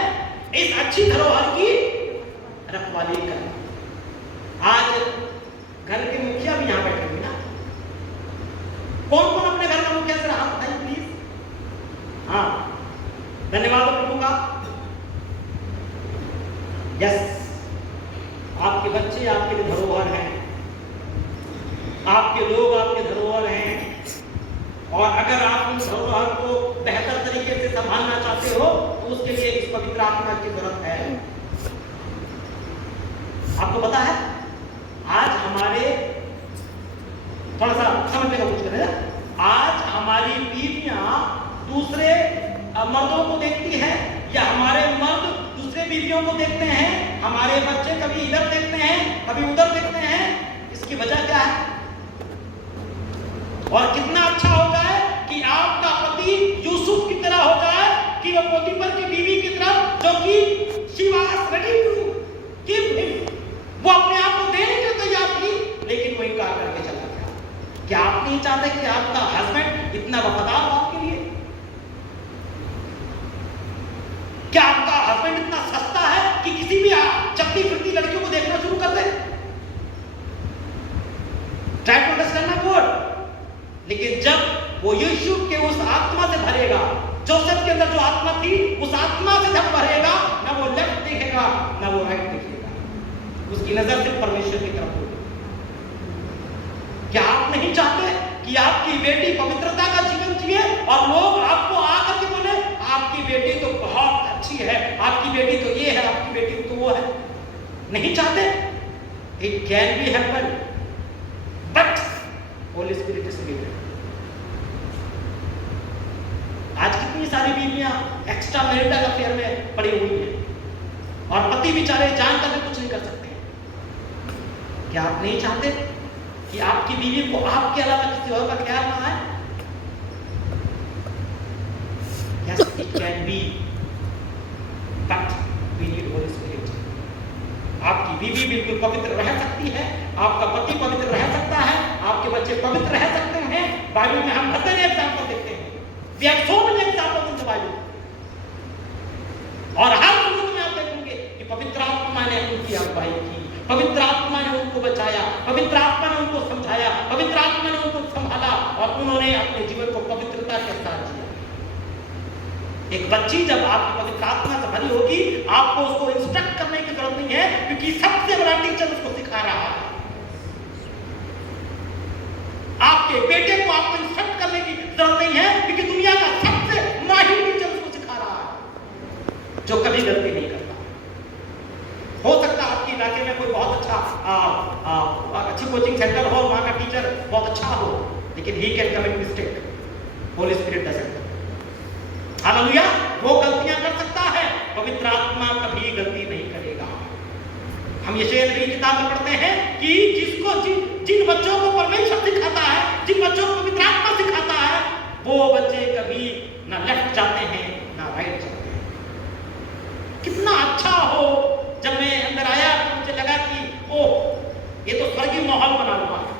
इस अच्छी धरोहर की रखवाली कर। आज घर के मुखिया भी यहां बैठे हुए ना, कौन कौन अपने घर का मुखिया से हाथ उठाइए प्लीज। आध्यात्मिक धरोहर को बेहतर तरीके से संभालना चाहते हो तो उसके लिए इस पवित्र आत्मा की जरूरत है। आपको पता है आज हमारे, थोड़ा सा समझने का कुछ करें, आज हमारी बीवियां दूसरे मर्दों को देखती हैं या हमारे मर्द दूसरे बीवियों को देखते हैं, हमारे बच्चे कभी इधर देखते हैं कभी उधर देखते हैं। इसकी वजह क्या है? और कितना अच्छा हो जाए कि आपका पति यूसुफ की तरह हो जाए कि वो पोतीफर की बीवी की तरफ, जो कि she was ready to give him, वो अपने आप को देने के लिए तैयार थी लेकिन वो इनकार करके चला गया। क्या आप नहीं चाहते कि आपका हस्बैंड इतना वफादार हो आपके लिए? क्या आपका हस्बैंड इतना सस्ता है कि किसी भी चलती फिरती लड़कियों को देखना शुरू कर दे? Try to understand my word. लेकिन जब वो यूसुफ के उस आत्मा से भरेगा, जोसेफ के अंदर जो आत्मा थी उस आत्मा से जब भरेगा, ना वो लेफ्ट देखेगा ना वो राइट देखेगा, उसकी नजर सिर्फ परमेश्वर की तरफ होगी। क्या आप नहीं चाहते कि आपकी बेटी पवित्रता का जीवन जिए और लोग आपको आकर के बोले आपकी बेटी तो बहुत अच्छी है, आपकी बेटी तो ये है, आपकी बेटी तो वो है? नहीं चाहते? It can be happen but Holi spirit is given. आज कितनी सारी बीवियां एक्स्ट्रा मैरिटल अफेयर में पड़ी हुई हैं और पति बेचारे जानकर भी कुछ नहीं कर सकते। क्या आप नहीं चाहते कि आपकी बीवी को आपके अलावा किसी और का ख्याल ना आए? Yes, it can be, but we need Holy Spirit. आपकी बीवी बिल्कुल पवित्र रह सकती है, आपका पति पवित्र रह सकता है, आपके बच्चे पवित्र रह सकते हैं। बाइबल में हम बहुत सारे एग्जाम्पल देखते हैं। We have so many examples in the Bible. और हर सूरत में आप देखेंगे कि पवित्र आत्मा ने उनकी अगुवाई की, पवित्र आत्मा ने उनको बचाया, पवित्र आत्मा ने उनको समझाया, पवित्र आत्मा ने उनको संभाला और उन्होंने अपने जीवन को पवित्रता के साथ जिया। एक बच्ची जब आपकी पवित्र आत्मा से भरी होगी, आपको उसको इंस्ट्रक्ट करने की जरूरत नहीं है क्योंकि सबसे बड़ा टीचर उसको सिखा रहा है। आपके बेटे को आपको इंस्ट्रक्ट करने की जरूरत नहीं है क्योंकि दुनिया का सबसे माहिर टीचर उसको सिखा रहा है जो कभी गलती नहीं करता। हो सकता है आपके इलाके में कोई बहुत अच्छा अच्छी कोचिंग सेंटर हो, वहां का टीचर बहुत अच्छा हो, लेकिन he can commit mistake. Holi spirit doesn't. Hallelujah. वो गलतियां कर सकता है, पवित्र आत्मा कभी गलती नहीं करेगा। हम यशायाह नबी की किताब में पढ़ते हैं कि जिसको जिन बच्चों को परमेश्वर सिखाता है, जिन बच्चों को पवित्र आत्मा सिखाता है, वो बच्चे कभी ना लेफ्ट जाते हैं ना राइट जाते हैं। कितना अच्छा हो। जब मैं अंदर आया तो मुझे लगा कि ओह, ये तो स्वर्गीय माहौल बना हुआ है।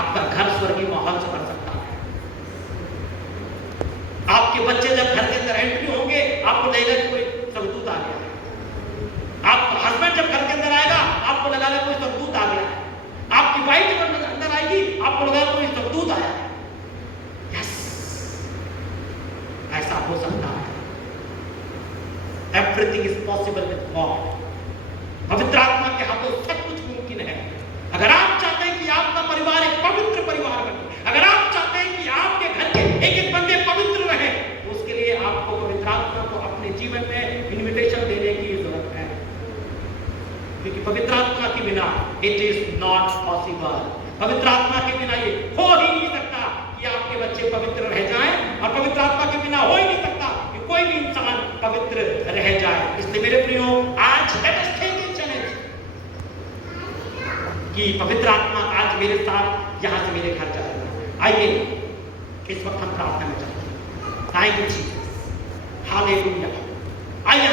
आपका घर स्वर्गीय माहौल से भर सकता है। आपके बच्चे जब घर के अंदर एंट्री होंगे, आपको लगेगा कि कोई स्वर्गदूत आ गया है। आपका हस्बैंड जब घर के अंदर आएगा, आपको लगेगा कोई स्वर्गदूत आ गया है। आपकी वाइफ जब अंदर आएगी, आपको लगेगा कोई स्वर्गदूत आया है। यस, ऐसा हो सकता है। Everything is possible with God. पवित्र आत्मा के हाथों सब कुछ मुमकिन है। अगर आप चाहते हैं कि आपका परिवार एक पवित्र परिवार बने, अगर आप चाहते हैं कि आपके घर के एक एक बंदे पवित्र रहे, तो उसके लिए आपको पवित्र आत्मा को अपने जीवन में इन्विटेशन देने की जरूरत है। क्योंकि पवित्र आत्मा के बिना इट इज नॉट पॉसिबल। पवित्र आत्मा के बिना ये हो ही नहीं सकता कि आपके बच्चे पवित्र रह जाएं, और पवित्र आत्मा के बिना हो ही नहीं सकता कि कोई भी इंसान पवित्र रह जाए। इसलिए मेरे प्रियो, आज let us take this challenge कि पवित्र आत्मा आज मेरे साथ यहां से मेरे घर जाएगा। आइए इस वक्त हम प्रार्थना में चलते हैं। Thank you Jesus, hallelujah. आइए